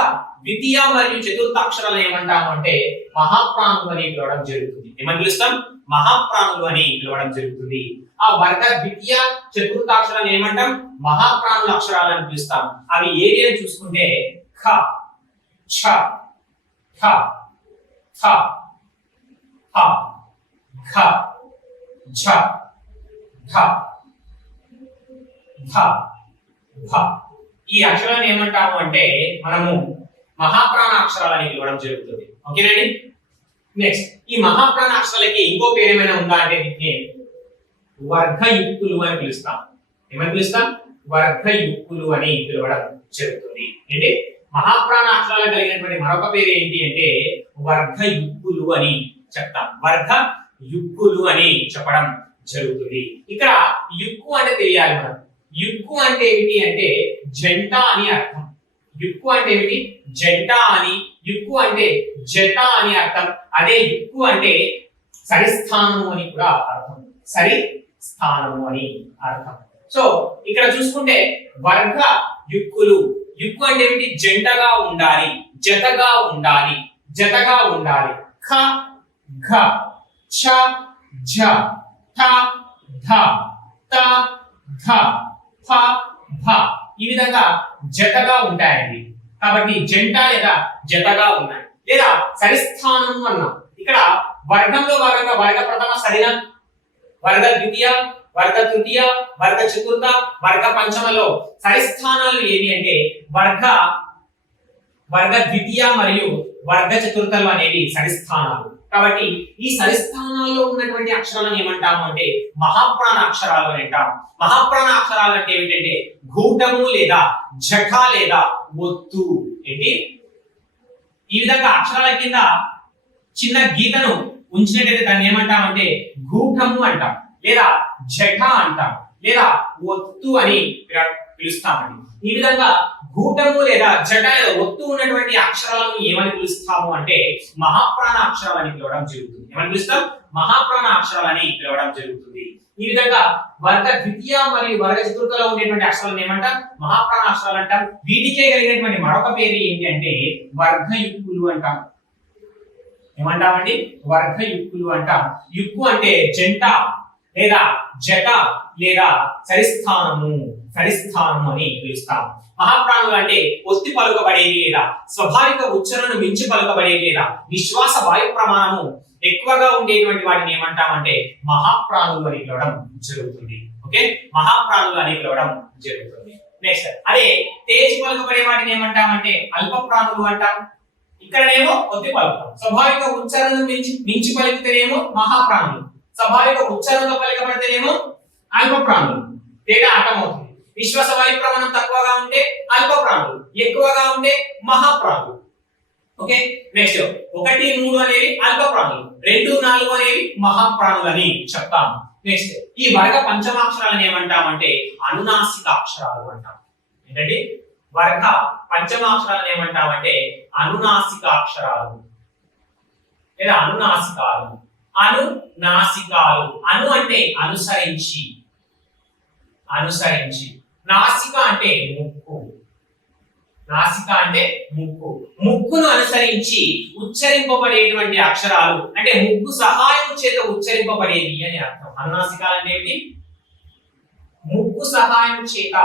ద్వితీయ మరియు చతుర్థ అక్షరాలు ఏమంటాము అంటే మహాప్రాణులు అని పిలవడం జరుగుతుంది. ఏమని పిలుస్తాం? మహాప్రాణులు అని పిలవడం జరుగుతుంది. ఆ వర్గ ద్వితీయ చతుర్థ అక్షరాలు ఏమంటాం? మహాప్రాణుల అక్షరాలు అని పిలుస్తాం. అవి ఏవి అని చూసుకుంటే ఖ, ఛ, ఠ, థ, హ, ఘ, ఝ, ఢ, ధ, భ. ఈ అక్షరాలను ఏమంటాము అంటే మనము మహాప్రాణ అక్షరాలని పిలవడం జరుగుతుంది. ఓకేనండి? నెక్స్ట్ ఈ మహాప్రాణ అక్షరాలకి ఇంకో పేరు ఏమైనా ఉందా అంటే దీన్ని వర్గయుక్తులు అని పిలుస్తాం. ఏమని పిలుస్తాం? వర్గయుక్తులు అని పిలవడం జరుగుతుంది. అంటే మహాప్రాణ అక్షరాలు కలిగినటువంటి మరొక పేరు ఏంటి అంటే వర్గయుక్తులు అని చెప్తాం. వర్గ యుక్కులు అని చెప్పడం జరుగుతుంది. ఇక్కడ యుక్కు అంటే తెలియాలి మనం. యుక్కు అంటే ఏమిటి అంటే జంట అని అర్థం. యుక్కు అంటే ఏమిటి? జంట అని. యుక్కు అంటే జత అని అర్థం. అదే యుక్కు అంటే సరిస్థానము అని కూడా అర్థం. సరి స్థానము అని అర్థం. సో ఇక్కడ చూసుకుంటే వర్గ యుక్కులు. యుక్కు అంటే ఏమిటి? జంటగా ఉండాలి, జతగా ఉండాలి, జతగా ఉండాలి. ఖ ఘ ఛ ఝ ఠ ధ త ధ ఫ భ ఈ విధంగా జతగా ఉంటాయండి. కాబట్టి జంట లేదా జతగా ఉన్నాయి. లేదా సరిస్థానము అన్నాం. ఇక్కడ వర్గంలో భాగంగా వర్గ ప్రథమ సరిన, వర్గ ద్వితీయ, వర్గ తృతీయ, వర్గ చతుర్థ, వర్గ పంచమలో సరిస్థానాలు ఏవి అంటే వర్గ ద్వితీయ మరియు వర్గ చతుర్థలు అనేవి సరిస్థానాలు. కాబట్టి ఈ సరిస్థానాల్లో ఉన్నటువంటి అక్షరాలను ఏమంటాము అంటే మహాప్రాణ అక్షరాలు అని అంటాం. మహాప్రాణ అక్షరాలు అంటే ఏమిటంటే గూటము లేదా జఠ లేదా ఒత్తు. ఏంటి? ఈ విధంగా అక్షరాల కింద చిన్న గీతను ఉంచినట్టయితే దాన్ని ఏమంటామంటే గూటము అంటాం, లేదా జఠ అంటాం, లేదా ఒత్తు అని పిలుస్తామండి. ఈ విధంగా గూటము లేదా జట లేదా ఒత్తు ఉన్నటువంటి అక్షరాలను ఏమని పిలుస్తాము అంటే మహాప్రాణ అక్షరాలని పిలవడం జరుగుతుంది. ఏమని పిలుస్తాం? మహాప్రాణ అక్షరాలని పిలవడం జరుగుతుంది. ఈ విధంగా వర్గ ద్వితీయ మరియు వర్గ చతుర్థలో ఉండేటువంటి అక్షరాలను ఏమంటాం? మహాప్రాణ అక్షరాలు అంటాం. వీటికే కలిగినటువంటి మరొక పేరు ఏంటి అంటే వర్గయుక్కులు అంటాం. ఏమంటామండి? వర్గయుక్కులు అంటాం. యుక్కు అంటే జంట లేదా జట లేదా సరిస్థానము, సరిస్థానము అని పిలుస్తాం. మహాప్రాణులు అంటే ఒత్తి పలుకబడేవి లేదా స్వాభావిక ఉచ్చారణను మించి పలుకబడేవి లేదా విశ్వాస వాయు ప్రమాణము ఎక్కువగా ఉండేటువంటి వాటిని ఏమంటామంటే మహాప్రాణులు అని పిలవడం జరుగుతుంది. ఓకే, మహాప్రాణులు అని పిలవడం జరుగుతుంది. నెక్స్ట్ అదే తేజ్ పలుకబడే వాటిని ఏమంటామంటే అల్ప ప్రాణులు అంటాం. ఇక్కడనేమో ఒత్తి పలుకుతాం. స్వాభావిక ఉచ్చారణను మించి పలికితేనేమో మహాప్రాణులు, స్వాభావిక ఉచ్చారణలో పలికబడితేనేమో అల్ప ప్రాణులు. తేడా అర్థమవుతుంది. విశ్వాస వాయు ప్రమాణం తక్కువగా ఉంటే అల్ప ప్రాణులు, ఎక్కువగా ఉంటే మహాప్రాణులు. ఓకే, నెక్స్ట్ 1, 3 అనేవి అల్ప ప్రాణులు, 2, 4 అనేవి మహాప్రాణులు అని చెప్తాము. నెక్స్ట్ ఈ వర్గ పంచమాక్షరాలను ఏమంటామంటే అనునాసిక అక్షరాలు అంటాం. ఏంటండి? వర్గ పంచమాక్షరాలను ఏమంటామంటే అనునాసిక అక్షరాలు లేదా అనునాసికాలు. అనునాసికాలు. అను అంటే అనుసరించి, అనుసరించి. నాసిక అంటే ముక్కు, నాసిక అంటే ముక్కు. ముక్కును అనుసరించి ఉచ్చరింపబడేటువంటి అక్షరాలు అంటే ముక్కు సహాయం చేత ఉచ్చరింపబడేవి అని అర్థం. అనునాసికాలు అంటే ఏమిటి? ముక్కు సహాయం చేత,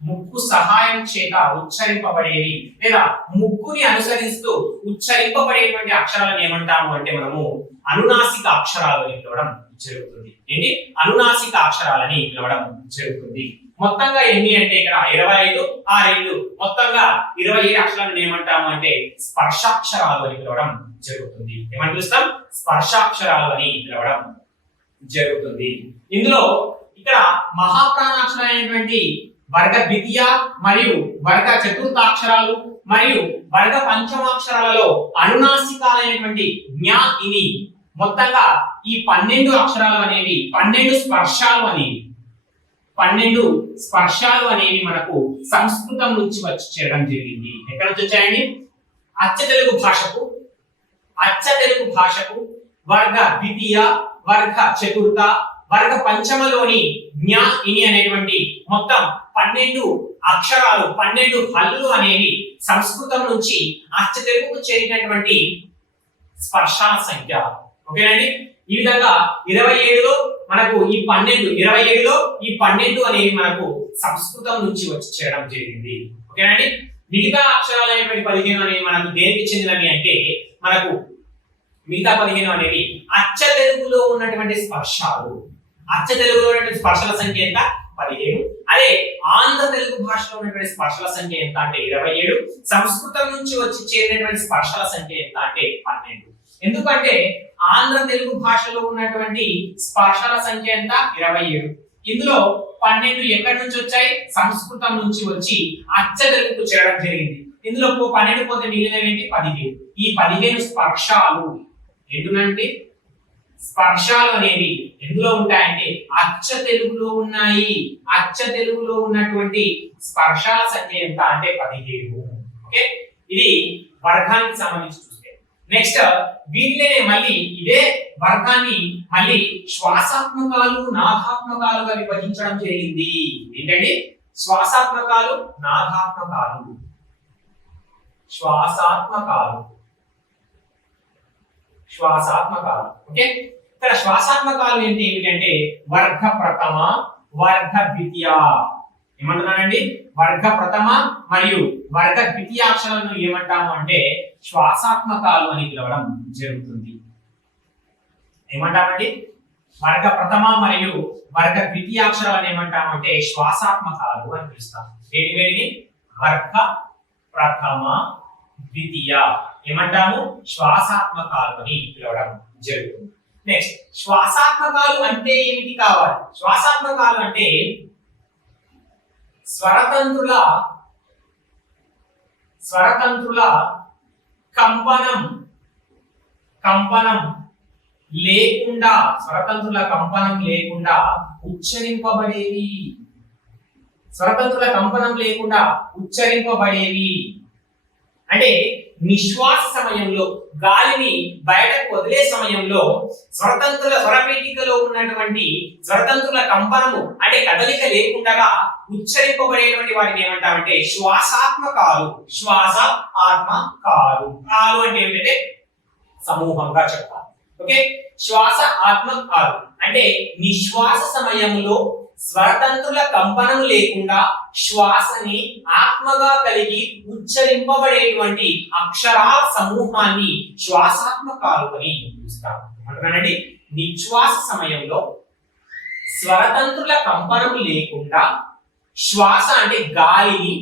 ముక్కు సహాయం చేత ఉచ్చరింపబడేవి లేదా ముక్కుని అనుసరిస్తూ ఉచ్చరింపబడేటువంటి అక్షరాలను ఏమంటాము అంటే మనము అనునాసిక అక్షరాలు అని పిలవడం జరుగుతుంది. ఏంటి? అనునాసిక అక్షరాలని పిలవడం జరుగుతుంది. మొత్తంగా ఎన్ని అంటే ఇక్కడ 25, ఆ 2 మొత్తంగా 27 అక్షరాలను ఏమంటాము అంటే స్పర్శాక్షరాలు అని పిలవడం జరుగుతుంది. ఏమని పిలుస్తాం? స్పర్శాక్షరాలు అని పిలవడం జరుగుతుంది. ఇందులో ఇక్కడ మహాప్రాణాక్షరాలైనటువంటి వర్గ ద్వితీయ మరియు వర్గ చతుర్థాక్షరాలు మరియు వర్గ పంచమాక్షరాలలో అనునాసికాలైనటువంటి జ్ఞా ఇని మొత్తంగా ఈ 12 అక్షరాలు అనేవి 12 స్పర్శాలు అనేవి 12 స్పర్శాలు అనేవి మనకు సంస్కృతం నుంచి వచ్చి చేరడం జరిగింది. ఎక్కడ నుంచి వచ్చాయండి? అచ్చ తెలుగు భాషకు వర్గ ద్వితీయ, వర్గ చతుర్థ, వర్గ పంచమలోని జ్ఞా ఇని అనేటువంటి మొత్తం 12 అక్షరాలు, 12 హల్లులు అనేవి సంస్కృతం నుంచి అచ్చ తెలుగుకు చేరినటువంటి స్పర్శాల సంఖ్య. ఓకేనండి? ఈ విధంగా 27లో మనకు ఈ 27లో ఈ 12 అనేవి మనకు సంస్కృతం నుంచి వచ్చి చేరడం జరిగింది. ఓకేనండి? మిగతా అక్షరాలు అనేటువంటి 15 అనేవి మనకు దేనికి చెందినవి అంటే మనకు మిగతా 15 అనేవి అచ్చ తెలుగులో ఉన్నటువంటి స్పర్శాలు. అచ్చ తెలుగులో ఉన్నటువంటి స్పర్శల సంఖ్య ఎంత? 15. అదే ఆంధ్ర తెలుగు భాషలో ఉన్నటువంటి స్పర్శల సంఖ్య ఎంత అంటే 27. సంస్కృతం నుంచి వచ్చి చేరినటువంటి స్పర్శల సంఖ్య ఎంత అంటే 12. ఎందుకంటే ఆంధ్ర తెలుగు భాషలో ఉన్నటువంటి స్పర్శల సంఖ్య ఎంత? 27. ఇందులో 12 ఎక్కడి నుంచి వచ్చాయి? సంస్కృతం నుంచి వచ్చి అచ్చ తెలుగుకు చేరడం జరిగింది. ఇందులో 12 పోతే మిగిలినవి ఏంటి? 15. ఈ 15 స్పర్శాలు ఏంటంటే స్పర్శాలు అనేవి ఎందులో ఉంటాయంటే అచ్చ తెలుగులో ఉన్నాయి. అచ్చ తెలుగులో ఉన్నటువంటి స్పర్శాల సంఖ్య ఎంత అంటే 17. ఓకే, ఇది వర్గానికి సంబంధించి చూస్తే. నెక్స్ట్ వీటిలోనే మళ్ళీ ఇదే వర్గాన్ని మళ్ళీ శ్వాసాత్మకాలు నాదాత్మకాలుగా విభజించడం జరిగింది. ఏంటండి? శ్వాసాత్మకాలు నాదాత్మకాలు. శ్వాసాత్మకాలు ఓకే. ఇక్కడ శ్వాసాత్మకాలు ఏమిటంటే వర్గ ప్రథమ, వర్గ ద్వితీయ. ఏమంటున్నానండి? వర్గ ప్రథమ మరియు వర్గ ద్వితీయాక్షరాలను ఏమంటాము అంటే శ్వాసాత్మకాలు అని పిలవడం జరుగుతుంది. ఏమంటామండి? వర్గ ప్రథమ మరియు వర్గ ద్వితీయాక్షరాలను ఏమంటామంటే శ్వాసాత్మకాలు అని పిలుస్తాం. ఏంటి? వర్గ ప్రథమ, ద్వితీయ ఏమంటాము? శ్వాసాత్మకాలు అని పిలవడం జరుగుతుంది. నెక్స్ట్ శ్వాసాత్మకాలు అంటే ఏమిటి కావాలి? శ్వాసాత్మకాలు అంటే స్వరతంత్రుల కంపనం లేకుండా, స్వరతంత్రుల కంపనం లేకుండా ఉచ్చరింపబడేవి. స్వరతంత్రుల కంపనం లేకుండా ఉచ్చరింపబడేవి అంటే నిశ్వాస సమయంలో, గాలిని బయటకు వదిలే సమయంలో స్వరపేటికలో ఉన్నటువంటి స్వరతంత్రుల కంపనము అంటే కదలిక లేకుండా ఉచ్చరింపబడేటువంటి వాటిని ఏమంటామంటే శ్వాసాత్మకాలు. శ్వాస ఆత్మ కాలు. కాలు అంటే ఏమిటంటే సమూహంగా చెప్తారు. ఓకే, శ్వాస ఆత్మ కాలు అంటే నిశ్వాస సమయంలో స్వరతంత్రుల కంపనం లేకుండా శ్వాసని ఆత్మగా కలిగి ఉచ్చరింపబడేటువంటి అక్షరాల సమూహాన్ని శ్వాసాత్మకాలు అని పిలుస్తారు. అంటున్నానండి, నిశ్వాస సమయంలో స్వరతంత్రుల కంపనం లేకుండా శ్వాస అంటే గాలిని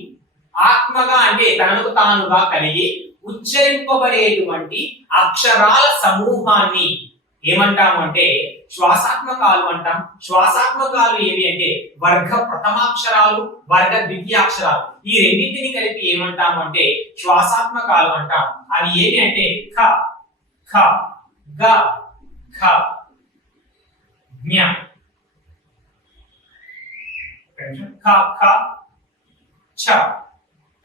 ఆత్మగా అంటే తనకు తానుగా కలిగి ఉచ్చరింపబడేటువంటి అక్షరాల సమూహాన్ని ఏమంటాము అంటే శ్వాసాత్మకాలు అంటాం. శ్వాసాత్మకాలు ఏవి అంటే వర్గ ప్రథమాక్షరాలు, వర్గ ద్వితీయాక్షరాలు. ఈ రెండింటిని కలిపి ఏమంటాము అంటే శ్వాసాత్మకాలు అంటాం. అవి ఏవి అంటే ఖ, ఖ, గ, ఖ, జ్ఞ. ఖ, ఖ, ఛ,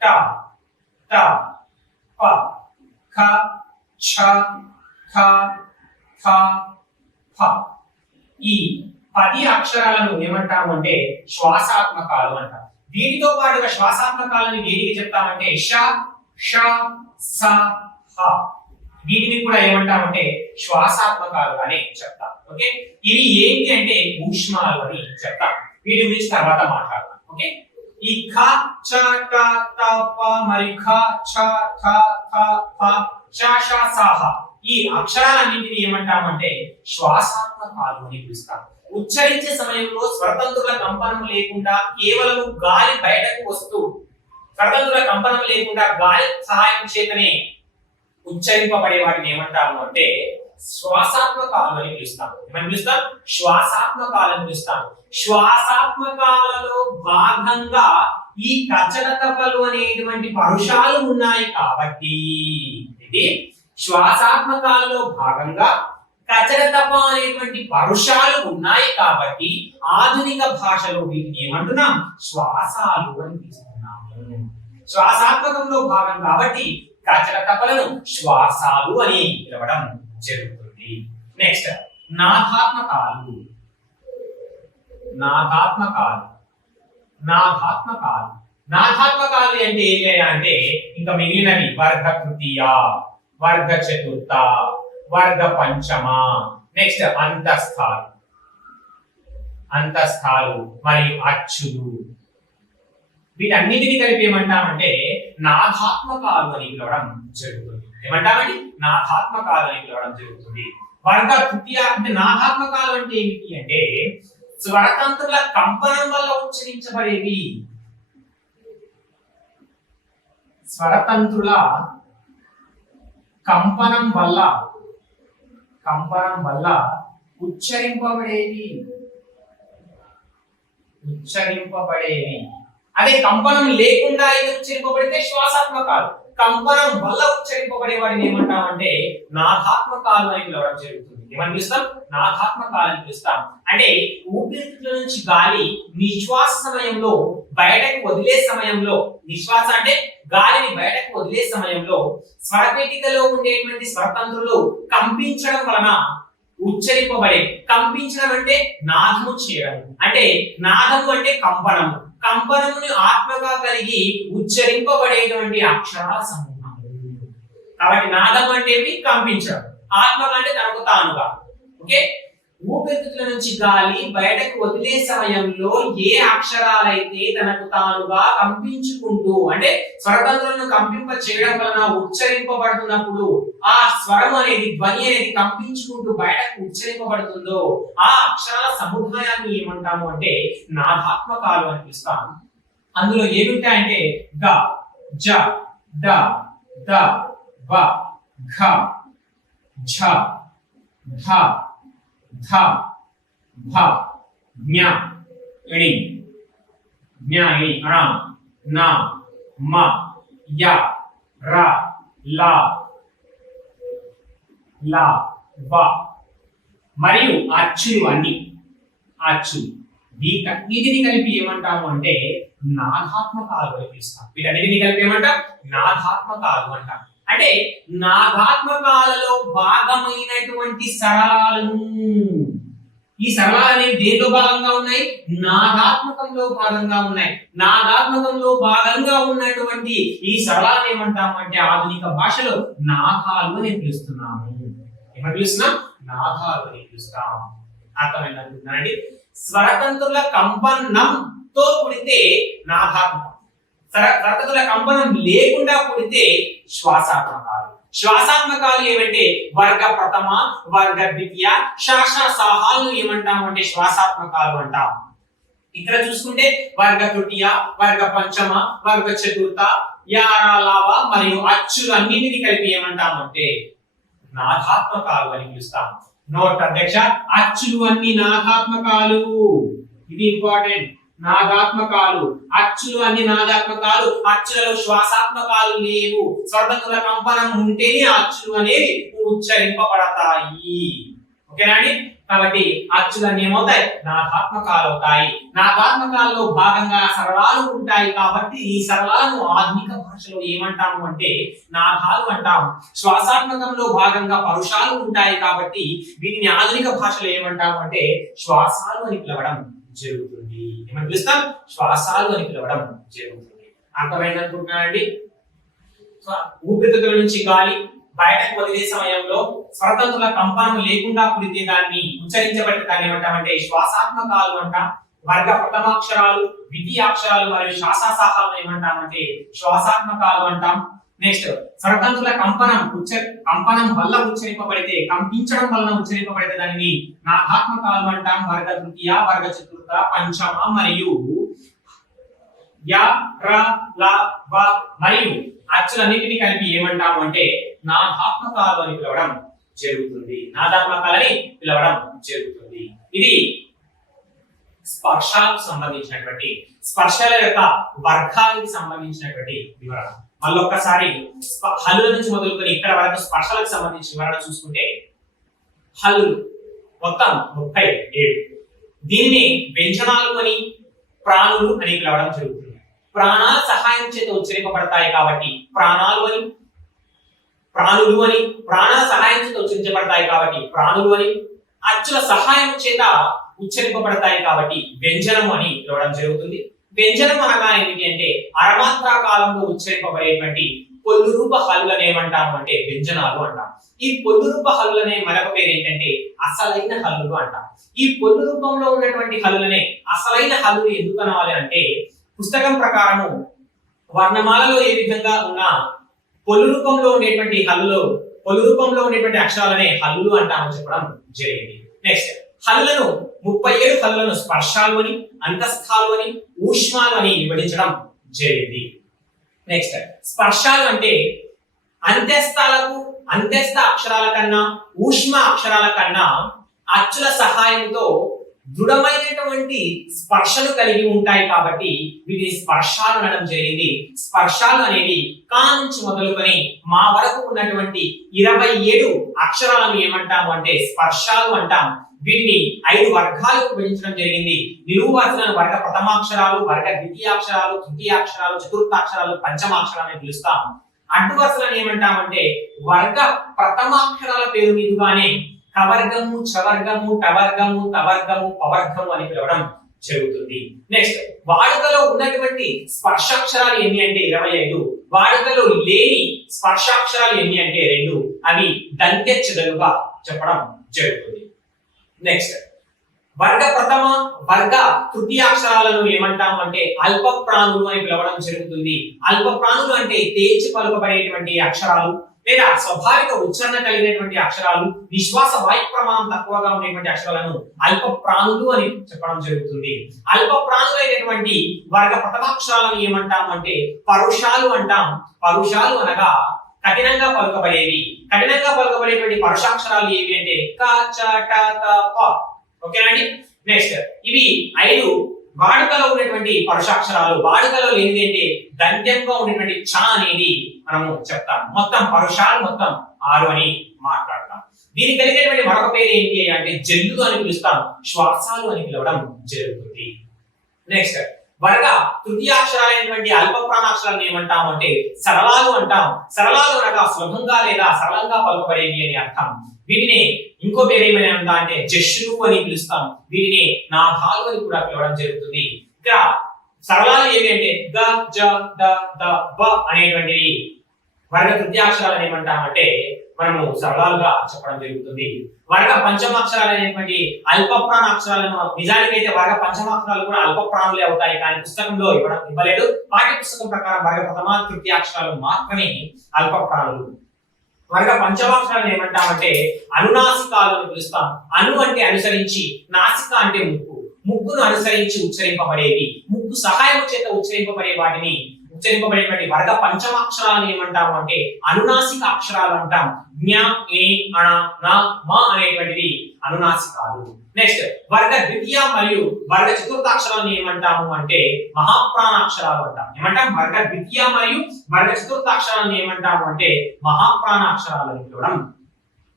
ట, త, ప, ఖ, ఛ, ఠ, థ, ఫ. ఈ 10 అక్షరాలను ఏమంటాము అంటే శ్వాసాత్మకాలు అంటాం. దీనితో పాటుగా శ్వాసాత్మకాలని దేనికి చెప్తామంటే ష, ష, స, హ. వీటిని కూడా ఏమంటామంటే శ్వాసాత్మకాలు అని చెప్తాం. ఓకే, ఇవి ఏంటి అంటే ఊష్మాలు అని చెప్తాం. వీటి గురించి తర్వాత మాట్లాడతాం. ఓకే, ఈ ఖ, చ, ట, త, ప మరియు ఖ, ఛ, ఠ, థ, ఫ, ష, ష, స, హ. ఈ అక్షరాలన్నింటినీ ఏమంటామంటే శ్వాసాత్మకాలు అని పిలుస్తాం. ఉచ్చరించే సమయంలో స్వరతంత్రుల కంపనం లేకుండా కేవలం గాలి బయటకు వస్తూ స్వరతంత్రుల కంపనం లేకుండా గాలి సహాయం చేతనే ఉచ్చరింపబడే వాటిని ఏమంటాము అంటే శ్వాసాత్మకాలు అని పిలుస్తాం. ఏమని పిలుస్తాం? శ్వాసాత్మకాలు అని పిలుస్తాం. శ్వాసాత్మకాలలో భాగంగా ఈ కచలతపలు అనేటువంటి పరుషాలు ఉన్నాయి కాబట్టి ఇది శ్వాసాత్మకాలలో భాగంగా కచరతప అనేటువంటి పరుషాలు ఉన్నాయి కాబట్టి ఆధునిక భాషలో వీటిని ఏమంటున్నాం? శ్వాసాలు అని పిలుస్తున్నాము. శ్వాసాత్మకంలో భాగం కాబట్టి కచరతపలను శ్వాసాలు అని పిలవడం జరుగుతుంది. నెక్స్ట్ నాదాత్మకాలు. నాదాత్మకాలు నాదాత్మకాలు అంటే ఏంటి అంటే ఇంకా మిగిలినవి వర్గ తృతీయ, వర్గ చతుర్థ, వర్గ పంచమ, నెక్స్ట్ అంతస్థాలు మరియు అచ్చులు. వీటన్నిటిని కలిపి ఏమంటామంటే నాదాత్మకాలు అని పిలవడం జరుగుతుంది. ఏమంటామండి? నాదాత్మకాలు అని పిలవడం జరుగుతుంది. వర్గ తృతీయ అంటే నాదాత్మకాలు అంటే ఏమిటి అంటే స్వరతంత్రుల కంపనం వల్ల ఉచ్చరించబడేవి. స్వరతంత్రుల కంపనం వల్ల ఉచ్చరింపబడేవి. అదే కంపనం లేకుండా ఇది ఉచ్చరింపబడితే శ్వాసాత్మకాలు, కంపనం వల్ల ఉచ్చరింపబడే వాటిని ఏమంటామంటే నాదాత్మకాలు అని పిలవడం జరుగుతుంది. ఏమని పిలుస్తాం? నాదాత్మకాలు అని పిలుస్తాం. అంటే ఊపిరితిత్తుల నుంచి గాలి నిశ్వాస సమయంలో బయటకు వదిలే సమయంలో, నిశ్వాస అంటే గాలిని బయటకు వదిలే సమయంలో స్వరపేటికలో ఉండేటువంటి స్వరతంత్రులు కంపించడం వలన ఉచ్చరింపబడే, కంపించడం అంటే నాదము చేయడం, అంటే నాదము అంటే కంపనము, కంపనముని ఆత్మగా కలిగి ఉచ్చరింపబడేటువంటి అక్షరాల సమూహం. కాబట్టి నాదం అంటే కంపించడం, ఆత్మగా అంటే తనకు తానుగా. ఓకే, ఊపిరితిత్తుల నుంచి గాలి బయటకు వదిలే సమయంలో ఏ అక్షరాలైతే తనకు తానుగా కంపించుకుంటూ, అంటే స్వరతంత్రులను కంపింప చేయడం వలన ఉచ్చరింపబడుతున్నప్పుడు ఆ స్వరం అనేది, ధ్వని అనేది కంపించుకుంటూ బయటకు ఉచ్చరింపబడుతుందో ఆ అక్షరాల సముదాయాన్ని ఏమంటాము అంటే నాదాత్మకాలు అని పిలుస్తాం. అందులో ఏమిటాయంటే గ, జ, డ, ద, బ, ఘ, ఝ, ధ, ధ, భ, జ్ఞ, ఇణి, జ్ఞ, ఇణి, ణ, న, మ, య, ర, ల, ల, వ మరియు అచ్చులు అన్ని. అచ్చులు వీటన్నిటిని కలిపి ఏమంటాము అంటే నాదాత్మకాలు అని పిలుస్తాం. వీటన్నిటిని కలిపి ఏమంటాం? నాదాత్మకాలు అంటాం. అంటే నాదాత్మకాలలో భాగమైనటువంటి సరళాలను, ఈ సరళాలు అనేవి దేంట్లో భాగంగా ఉన్నాయి? నాదాత్మకంలో భాగంగా ఉన్నాయి. నాదాత్మకంలో భాగంగా ఉన్నటువంటి ఈ సరళాలు ఏమంటాము అంటే ఆధునిక భాషలో నాదాలు అని పిలుస్తున్నాము. ఏమని పిలుస్తున్నాం? నాదాలు అని పిలుస్తాం. అర్థమైందండి? స్వరతంత్రుల కంపనంతో కూడితే నాదాత్మకం, స్వరతంత్రుల కంపనం లేకుండా కూడితే శ్వాసాత్మకాలు. శ్వాసాత్మకాలు ఏమంటే వర్గ ప్రథమ, వర్గ ద్వితీయ, శాష సాహాలను ఏమంటామంటే శ్వాసాత్మకాలు అంటాం. ఇక్కడ చూసుకుంటే వర్గ తృతీయ, వర్గ పంచమ, వర్గ చతుర్థ, యారాలావ మరియు అచ్చులు అన్నింటినీ కలిపి ఏమంటామంటే నాదాత్మకాలు అని పిలుస్తాం. నోట్ అధ్యక్ష, అచ్చులు అన్ని నాదాత్మకాలు. ఇది ఇంపార్టెంట్. నాదాత్మకాలు, అచ్చులు అన్ని నాదాత్మకాలు. అచ్చులలో శ్వాసాత్మకాలు లేవు. స్వరతంత్రుల కంపనం ఉంటేనే అచ్చులు అనేవి ఉచ్చరింపబడతాయి. ఓకేనా అండి? కాబట్టి అచ్చులన్నీ ఏమవుతాయి? నాదాత్మకాలు అవుతాయి. నాదాత్మకాల్లో భాగంగా సరళాలు ఉంటాయి. కాబట్టి ఈ సరళాలను ఆధునిక భాషలో ఏమంటాము అంటే నాదాలు అంటాము. శ్వాసాత్మకంలో భాగంగా పరుషాలు ఉంటాయి. కాబట్టి వీటిని ఆధునిక భాషలో ఏమంటాము అంటే శ్వాసాలు అని పిలవడం జరుగుతుంది. ఏమని పిలుస్తాం? శ్వాసాలు అని పిలవడం జరుగుతుంది. అర్థమైంది అనుకుంటున్నానండి? ఊపిరితిత్తుల నుంచి గాలి బయటకు వదిలే సమయంలో స్వరతంత్రుల కంపనం లేకుండా పుడితే దాన్ని ఉచ్చరించబడితే దాన్ని ఏమంటామంటే శ్వాసాత్మకాలు అంటాం. వర్గ ప్రథమాక్షరాలు, ద్వితీయాక్షరాలు మరియు శ్వాసాసాహాలను ఏమంటామంటే శ్వాసాత్మకాలు అంటాం. నెక్స్ట్ స్వరతంత్రుల కంపనం వల్ల ఉచ్చరింపబడితే, కంపించడం వలన ఉచ్చరింపబడితే దానిని నాదాత్మకాలు అంటాం. వర్గ తృతీయ, వర్గ చతుర్థ, పంచమ మరియు య, ర, ల, వ మరియు అచ్చులన్నింటినీ కలిపి ఏమంటాము అంటే నాదాత్మకాలు అని పిలవడం జరుగుతుంది. నాదాత్మకాలని పిలవడం జరుగుతుంది. ఇది స్పర్శలకు సంబంధించినటువంటి, స్పర్శల యొక్క వర్గానికి సంబంధించినటువంటి వివరణ. మళ్ళొక్కసారి హల్లుల నుంచి మొదలుకొని ఇక్కడ వరకు స్పర్శలకు సంబంధించిన వివరణ చూసుకుంటే హల్లులు మొత్తం 37. దీనిని వ్యంజనాలు అని, ప్రాణులు అని పిలవడం జరుగుతుంది. ప్రాణాల సహాయం చేత ఉచ్చరింపబడతాయి కాబట్టి ప్రాణాలు అని, ప్రాణులు అని, ప్రాణాల సహాయం చేత ఉచ్చరించబడతాయి కాబట్టి ప్రాణులు అని, అచ్చుల సహాయం చేత ఉచ్చరింపబడతాయి కాబట్టి వ్యంజనము అని పిలవడం జరుగుతుంది. వ్యంజనం అనగా ఏమిటి అంటే అరమాత్రా కాలంలో ఉచ్చరింపబడేటువంటి పొల్లు రూప హల్లులను ఏమంటాము అంటే వ్యంజనాలు అంటాం. ఈ పొల్లు రూప హల్లులనే మరొక పేరు ఏంటంటే అసలైన హల్లులు అంటాం. ఈ పొల్లు రూపంలో ఉన్నటువంటి హల్లులనే అసలైన హల్లులు ఎందుకు అనాలి అంటే పుస్తకం ప్రకారము వర్ణమాలలో ఏ విధంగా ఉన్న పొల్లు రూపంలో ఉండేటువంటి హల్లులు, పొల్లు రూపంలో ఉండేటువంటి అక్షరాలనే హల్లులు అంటామని చెప్పడం జరిగింది. నెక్స్ట్ హల్లులను 37 హల్లులను స్పర్శాలు అని, అంతస్థాలు అని, ఊష్మాలు అని విభజించడం జరిగింది. నెక్స్ట్ స్పర్శాలు అంటే అంత్యస్థ అక్షరాల కన్నా, ఊష్మ అక్షరాల కన్నా అచ్చుల సహాయంతో దృఢమైనటువంటి స్పర్శను కలిగి ఉంటాయి కాబట్టి వీటిని స్పర్శాలు అనడం జరిగింది. స్పర్శాలు అనేవి కా నుంచి మొదలుకొని మా వరకు ఉన్నటువంటి 27 అక్షరాలను ఏమంటాము అంటే స్పర్శాలు అంటాం. వీటిని 5 వర్గాలకు విభజించడం జరిగింది. నిలువు వరుసలను వర్గ ప్రథమాక్షరాలు, వర్గ ద్వితీయాక్షరాలు, తృతీయాక్షరాలు, చతుర్థాక్షరాలు, పంచమాక్షరాలు అని పిలుస్తాం. అడ్డు వరుసలను ఏమంటామంటే వర్గ ప్రథమాక్షరాల పేరు మీదుగానే కవర్గము, చవర్గము, టవర్గము, తవర్గము, పవర్గము అని పిలవడం జరుగుతుంది. నెక్స్ట్ వాడుకలో ఉన్నటువంటి స్పర్శాక్షరాలు ఎన్ని అంటే 25. వాడుకలో లేని స్పర్శాక్షరాలు ఎన్ని అంటే 2. అవి దంత్యచ్చదలుగా చెప్పడం జరుగుతుంది. నెక్స్ట్ వర్గ ప్రథమ, వర్గ తృతీయాక్షరాలను ఏమంటాం అంటే అల్ప ప్రాణులు అని పిలవడం జరుగుతుంది. అల్ప ప్రాణులు అంటే తేల్చి పలుకబడేటువంటి అక్షరాలు లేదా స్వాభావిక ఉచ్చారణ కలిగినటువంటి అక్షరాలు, నిశ్వాస వాయు ప్రమాణం తక్కువగా ఉండేటువంటి అక్షరాలను అల్ప ప్రాణులు అని చెప్పడం జరుగుతుంది. అల్ప ప్రాణులైనటువంటి వర్గ ప్రథమాక్షరాలను ఏమంటాం అంటే పరుషాలు అంటాం. పరుషాలు అనగా కఠినంగా పలుకబడేవి. కఠినంగా పలుకబడేటువంటి పరుషాక్షరాలు ఏవి అంటే క, చ, ట, త, ప. ఓకేనండి. నెక్స్ట్ ఇవి 5 వాడుకలో ఉన్నటువంటి పరుషాక్షరాలు. వాడుకలో లేనిది అంటే దంత్యంగా ఉన్నటువంటి చ అనేది మనము చెప్తాం. మొత్తం పరుషాలు మొత్తం 6 అని మాట్లాడతాం. దీనికి కలిగేటువంటి మరొక పేరు ఏంటి అంటే జల్లులు అని పిలుస్తాం, శ్వాసాలు అని పిలవడం జరుగుతుంది. నెక్స్ట్ వర్గ తృతీయాక్షరాలైనటువంటి అల్ప ప్రాణాక్షరాలను ఏమంటాం అంటే సరళాలు అంటాం. సరళాలు అనగా సులభంగా లేదా సరళంగా పలుకబడేవి అని అర్థం. వీటిని ఇంకో పేరు ఏమైనా అంటే జష్లు అని పిలుస్తాం. వీటిని నాదాలు అని కూడా పిలవడం జరుగుతుంది. ఇక్కడ సరళాలు ఏవి అంటే గ, జ, ద, ద, బ అనేటువంటివి వర్గ తృతీయాక్షరాలు ఏమంటామంటే మనము సరళాలుగా చెప్పడం జరుగుతుంది. వర్గ పంచమాక్షరాలు అనేటువంటి అల్ప ప్రాణాక్షరాలను నిజానికైతే వర్గ పంచమాక్షరాలు కూడా అల్ప ప్రాణులే అవుతాయి, కానీ పుస్తకంలో ఇవ్వలేదు. పాఠ్య పుస్తకం ప్రకారం వర్గ ప్రథమ తృతీయాక్షరాలు మాత్రమే అల్ప ప్రాణులు. వర్గ పంచమాక్షరాలను ఏమంటామంటే అనునాసికాలు అని పిలుస్తాం. అను అంటే అనుసరించి, నాసిక అంటే ముక్కు. ముక్కును అనుసరించి ఉచ్చరింపబడేవి, ముక్కు సహాయం చేత ఉచ్చరింపబడే వాటిని ఉచ్చరింపబడేటువంటి వర్గ పంచమాక్షరాలను ఏమంటాము అంటే అనునాసిక అక్షరాలు అంటాం. జ్ఞ, ఏ, అణ, న, మ అనేటువంటివి అనునాసికాలు. నెక్స్ట్ వర్గ ద్వితీయ మరియు వర్గ చతుర్థాక్షరాలను ఏమంటాము అంటే మహాప్రాణాక్షరాలు అంటాం. ఏమంటాం? వర్గ ద్వితీయ మరియు వర్గ చతుర్థాక్షరాలను ఏమంటాము అంటే మహాప్రాణాక్షరాలు అని పిలవడం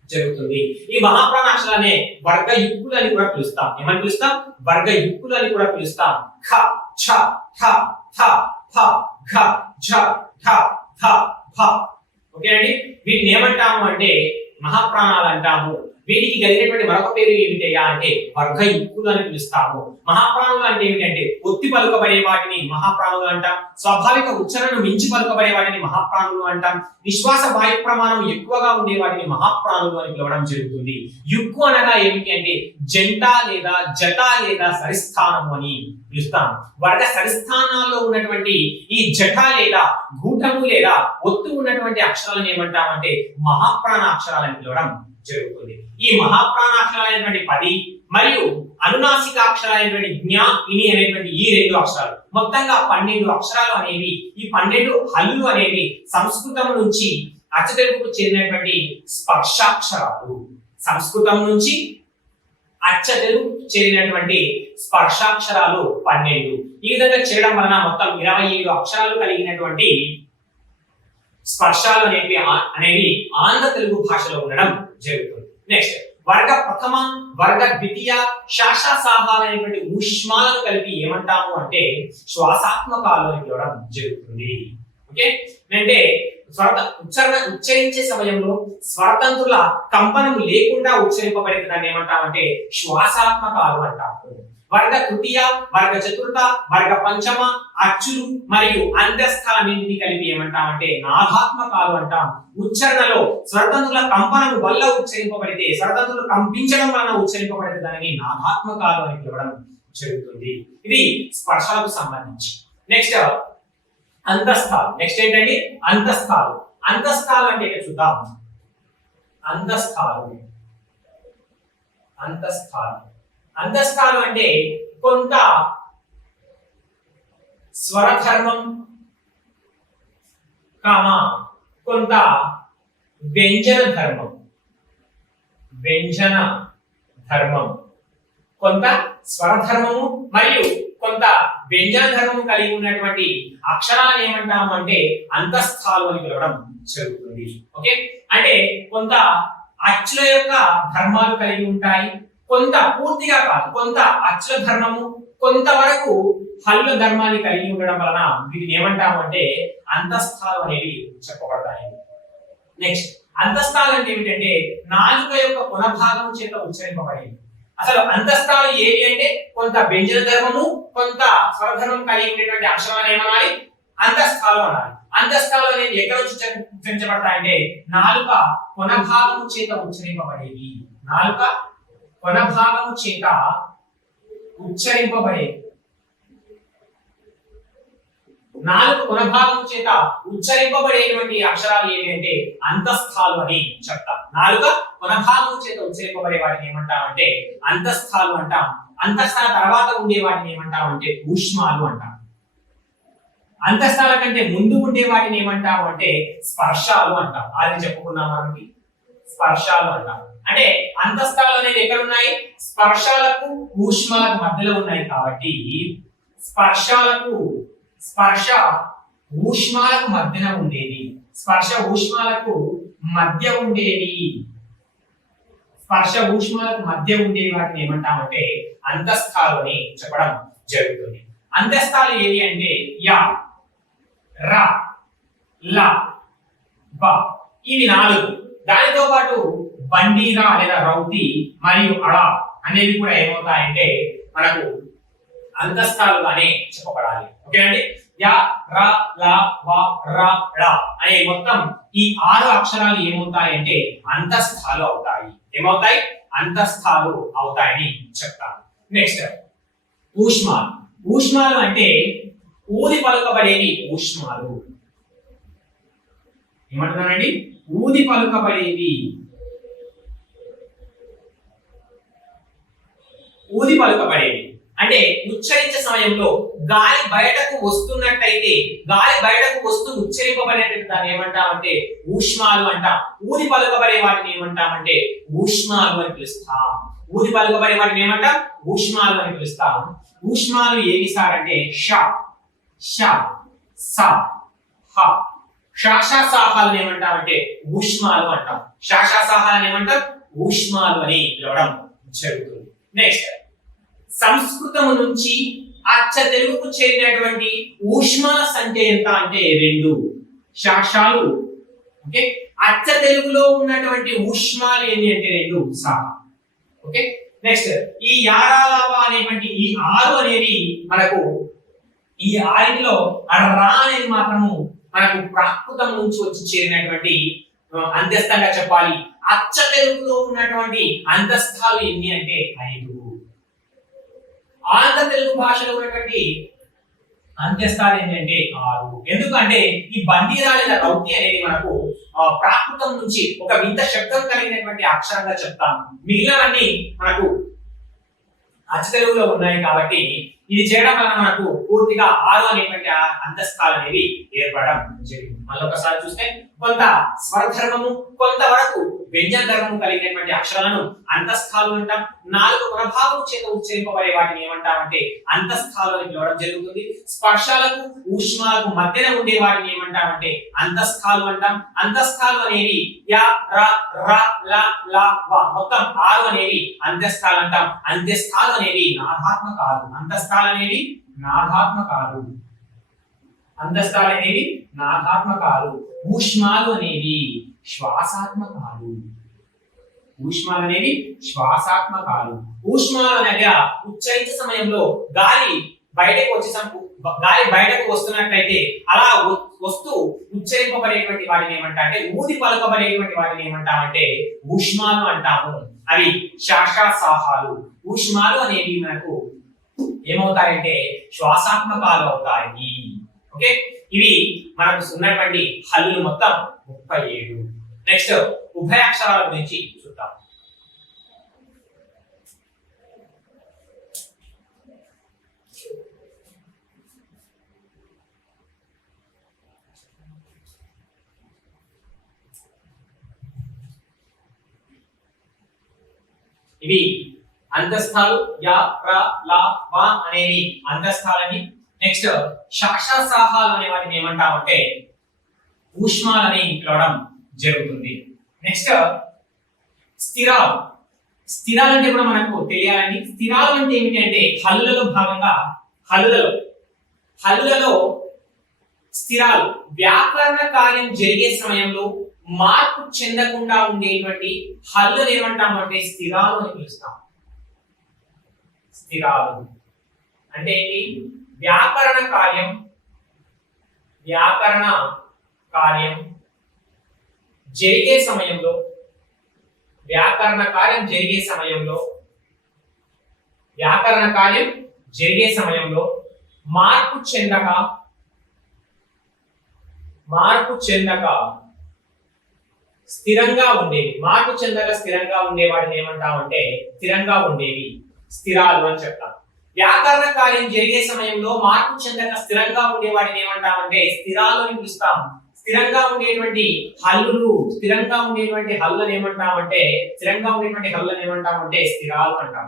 జరుగుతుంది. ఈ మహాప్రాణాక్షరాలనే వర్గ యుక్కులు అని కూడా పిలుస్తాం. ఏమని పిలుస్తాం? వర్గ యుక్కులు అని కూడా పిలుస్తాం. ఖ, ఛ, ఠ, థ, ఫ, ఘ, ఝ, ఢ, ధ, భ. ఓకే అండి. వీటిని ఏమంటాము అంటే మహాప్రాణాలు అంటాము. వీటికి కలిగినటువంటి మరొక పేరు ఏమిటి అంటే వర్గ యుక్కులు అని పిలుస్తాము. మహాప్రాణులు అంటే ఏమిటంటే ఒత్తి పలుకబడే వాటిని మహాప్రాణులు అంటాం. స్వాభావిక ఉచ్చారణను మించి పలుకబడే వాటిని మహాప్రాణులు అంటాం. నిశ్వాస వాయు ప్రమాణం ఎక్కువగా ఉండే వాటిని మహాప్రాణులు అని పిలవడం జరుగుతుంది. యుక్కు అనగా ఏమిటి అంటే జంట లేదా జట లేదా సరిస్థానము అని పిలుస్తాం. వర్గ సరిస్థానాల్లో ఉన్నటువంటి ఈ జట లేదా గూఢము లేదా ఒత్తు ఉన్నటువంటి అక్షరాలను ఏమంటామంటే మహాప్రాణ అక్షరాలని పిలవడం జరుగుతుంది. ఈ మహాప్రాణాక్షరాలైనటువంటి 10 మరియు అనునాసిక అక్షరాలైనటువంటి జ్ఞ, ఇని అనేటువంటి ఈ 2 అక్షరాలు మొత్తంగా 12 అక్షరాలు అనేవి. ఈ 12 హల్లులు అనేవి సంస్కృతం నుంచి అచ్చతెలుగుకు చెందినటువంటి స్పర్శాక్షరాలు. సంస్కృతం నుంచి అచ్చతెలుగుకు చెందినటువంటి స్పర్శాక్షరాలు 12. ఈ విధంగా చేయడం వలన మొత్తం 27 అక్షరాలు కలిగినటువంటి స్పర్శాలు అనేవి ఆంధ్ర తెలుగు భాషలో ఉండడం జరుగుతుంది. నెక్స్ట్ వర్గ ప్రథమ, వర్గ ద్వితీయ, శాషాసాహాలు అనేటువంటి ఊష్మాలను కలిపి ఏమంటాము అంటే శ్వాసాత్మకాలు అని పిలవడం జరుగుతుంది. ఓకే అంటే ఉచ్చరించే సమయంలో స్వరతంత్రుల కంపనము లేకుండా ఉచ్చరింపబడే దాన్ని ఏమంటామంటే శ్వాసాత్మకాలు అంటాము. వర్గ తృతీయ, వర్గ చతుర్థ, వర్గ పంచమ అచ్చులు మరియు అంత్యస్థానాన్నింటినీ కలిపి ఏమంటామంటే నాదాత్మకాలు అంటాం. ఉచ్చారణలో స్వరతంత్రుల కంపనము వల్ల ఉచ్చరింపబడితే, స్వరతంత్రులు కంపించడం వలన ఉచ్చరింపబడితే దానిని నాదాత్మకాలు అని పిలవడం జరుగుతుంది. ఇది స్పర్శలకు సంబంధించి. నెక్స్ట్ అంతస్థాలు. నెక్స్ట్ ఏంటండి? అంతస్థాలు. అంతస్థాలు అంటే చూద్దాం. అంతస్థాలు అంతస్థాలు అంతస్థాలు అంటే కొంత స్వరధర్మం కొంత వ్యంజన ధర్మం, కొంత స్వరధర్మము మరియు కొంత వ్యంజన ధర్మము కలిగి ఉన్నటువంటి అక్షరాలను ఏమంటాము అంటే అంతస్థాలు అని పిలవడం జరుగుతుంది. ఓకే, అంటే కొంత అచ్చుల యొక్క ధర్మాలు కలిగి ఉంటాయి, కొంత పూర్తిగా కాదు, కొంత అచ్చుల ధర్మము కొంతవరకు హల్లుల ధర్మాన్ని కలిగి ఉండడం వలన వీటిని ఏమంటాము అంటే అంతస్థాలు అనేవి చెప్పబడతాయి. నెక్స్ట్, అంతస్థాలు అంటే ఏమిటంటే నాలుక యొక్క పునఃభాగం చేత ఉచ్చరింపబడేది. అసలు అంతస్థాలు ఏవి అంటే కొంత వ్యంజన ధర్మము కొంత స్వరధర్మం కలిగి ఉండేటువంటి అక్షరాలు ఏమనాలి, అంతస్థాలు అనాలి. అంతస్థాలు అనేది ఎక్కడ ఉచ్చరించబడతాయంటే నాలుక పునఃభాగము చేత ఉచ్చరింపబడేవి. నాలుక పునఃభాగము చేత ఉచ్చరింపబడేవి. నాలుగు పునఃభాగం చేత ఉచ్చరింపబడేటువంటి అక్షరాలు ఏవి అంటే అంతస్థాలు అని చెప్తాం. నాలుక పునఃభాగం చేత ఉచ్చరింపబడే వాటిని ఏమంటామంటే అంతస్థాలు అంటాం. అంతస్థాల తర్వాత ఉండే వాటిని ఏమంటామంటే ఊష్మాలు అంటాం. అంతస్థాల కంటే ముందు ఉండే వాటిని ఏమంటాము అంటే స్పర్శాలు అంటాం. అది చెప్పుకున్నాం మనకి, స్పర్శాలు అంటాం. అంటే అంతస్థాలు అనేది ఎక్కడ ఉన్నాయి, స్పర్శాలకు ఊష్మాలకు మధ్యలో ఉన్నాయి కాబట్టి స్పర్శ ఊష్మాలకు మధ్యన ఉండేది. స్పర్శ ఊష్మాలకు మధ్య ఉండేది. స్పర్శ ఊష్మాలకు మధ్య ఉండే వాటిని ఏమంటామంటే అంతస్థాలు అని చెప్పడం జరుగుతుంది. అంతస్థాలు ఏవి అంటే యా, రా, లా, బ, ఇవి నాలుగు. దానితో పాటు బండీరా లేదా రౌతి మరియు అడ అనేవి కూడా ఏమవుతాయంటే మనకు అంతస్థాలుగానే చెప్పబడాలి. ఓకేనండి, యా, రా, లా, వా, రా, ళ అనే మొత్తం ఈ 6 అక్షరాలు ఏమవుతాయంటే అంతస్థాలు అవుతాయి. ఏమవుతాయి, అంతస్థాలు అవుతాయని చెప్తాను. నెక్స్ట్, ఊష్మాలు. ఊష్మాలు అంటే ఊది పలుకబడేవి ఊష్మాలు. ఏమంటున్నానండి, ఊది పలుకబడేవి. ఊది పలుకబడేవి అంటే ఉచ్చరించే సమయంలో గాలి బయటకు వస్తున్నట్టయితే, గాలి బయటకు వస్తూ ఉచ్చరింపబడేటువంటి దాన్ని ఏమంటామంటే ఊష్మాలు అంటాం. ఊది పలుకబడే వాటిని ఏమంటామంటే ఊష్మాలు అని పిలుస్తాం. ఊది పలుకబడే వాటిని ఏమంటాం, ఊష్మాలు అని పిలుస్తాం. ఊష్మాలు ఏవి సార్ అంటే ష, ష, స, హ. శాషాసాహాలను ఏమంటామంటే ఊష్మాలు అంటాం. శాషాసాహాలను ఏమంటాం, ఊష్మాలు అని పిలవడం జరుగుతుంది. నెక్స్ట్, సంస్కృతము నుంచి అచ్చ తెలుగుకు చేరినటువంటి ఊష్మాల సంఖ్య ఎంత అంటే 2 శాషాలు. ఓకే, అచ్చ తెలుగులో ఉన్నటువంటి ఊష్మాలు ఏంటి అంటే 2 సా. ఓకే, నెక్స్ట్, ఈ యారాలావా అనేటువంటి ఈ 6 అనేవి మనకు ఈ 6లో రా అనేది మాత్రము మనకు ప్రాకృతం నుంచి వచ్చి చేరినటువంటి అంత్యస్థంగా చెప్పాలి. అచ్చ తెలుగులో ఉన్నటువంటి అంతస్థాలు ఎన్ని అంటే 5. ఆంధ్ర తెలుగు భాషలో ఉన్నటువంటి అంత్యస్థాలు ఏంటంటే 6. ఎందుకంటే ఈ బండీరా లేదా రౌతి అనేది మనకు ప్రాకృతం నుంచి ఒక వింత శబ్దం కలిగినటువంటి అక్షరంగా చెప్తాము. మిగిలినవన్నీ మనకు అచ్చ తెలుగులో ఉన్నాయి కాబట్టి ఇది చేయడం వలన మనకు పూర్తిగా 6 అనేటువంటి అంతస్థాలు అనేవి ఏర్పడడం జరిగింది. మళ్ళీ ఒకసారి చూస్తే కొంత స్వరధర్మము కొంతవరకు వ్యంజన ధర్మము కలిగినటువంటి అక్షరాలను అంతస్థాలు అంటాం. 4 ప్రభావం చేత ఉచ్చరింపబడే వాటిని ఏమంటామంటే అంతస్థాలు అని పిలవడం జరుగుతుంది. స్పర్శాలకు ఊష్మాలకు మధ్యన ఉండే వాటిని ఏమంటామంటే అంతస్థాలు అంటాం. అంతస్థాలు అనేవి యా, రా, రా, లా, లా, వా మొత్తం 6 అనేవి అంత్యస్థాలు అంటాం. అంత్యస్థాలు అనేవి నాదాత్మకాలు. అంతస్థాలు అనేవి నాదాత్మకాలు. అంతస్థాలు అనేవి నాదాత్మకాలు. ఊష్మాలు అనేవి శ్వాసాత్మకాలు. ఊష్మాలు అనేవి శ్వాసాత్మకాలు. ఊష్మాలు అనగా ఉచ్చరించే సమయంలో గాలి బయటకు వస్తున్నట్లయితే అలా వస్తూ ఉచ్చరింపబడేటువంటి వాటిని ఏమంటామంటే ఊది పలుకబడేటువంటి వాటిని ఏమంటామంటే ఊష్మాలు అంటాము. అవి శాషాసాహాలు. ఊష్మాలు అనేవి మనకు ఏమవుతాయంటే శ్వాసాత్మకాలు అవుతాయి. ఓకే, ఇవి మనకు ఉన్నటువంటి హల్లులు మొత్తం 37. నెక్స్ట్, ఉభయాక్షరాల గురించి చూద్దాం. ఇవి అంతస్థాలు యా ర లా వా అనేవి అంతస్థాలని. నెక్స్ట్ శాషసాహాలు అనే వాటిని ఏమంటామంటే ఊష్మాలని పిలవడం జరుగుతుంది. నెక్స్ట్ స్థిరాలు. స్థిరాలు అంటే కూడా మనకు తెలియాలండి. స్థిరాలు అంటే ఏమిటి అంటే హల్లులలో భాగంగా హల్లులలో స్థిరాలు వ్యాకరణ కార్యం జరిగే సమయంలో మార్పు చెందకుండా ఉండేటువంటి హల్లులు ఏమంటాము అంటే స్థిరాలు అని పిలుస్తాం. స్థిరాలు అంటే వ్యాకరణ కార్యం జరిగే సమయంలో వ్యాకరణ కార్యం జరిగే సమయంలో మార్పు చెందక స్థిరంగా ఉండేవి. స్థిరంగా ఉండే వాటిని ఏమంటామంటే స్థిరంగా ఉండేవి స్థిరాలు అని చెప్తాం. వ్యాకరణ కార్యం జరిగే సమయంలో మార్పు చెందక స్థిరంగా ఉండే వాటిని ఏమంటామంటే స్థిరాలు అని పిలుస్తాం. స్థిరంగా ఉండేటువంటి హల్లులను ఏమంటామంటే స్థిరాలు అంటాం.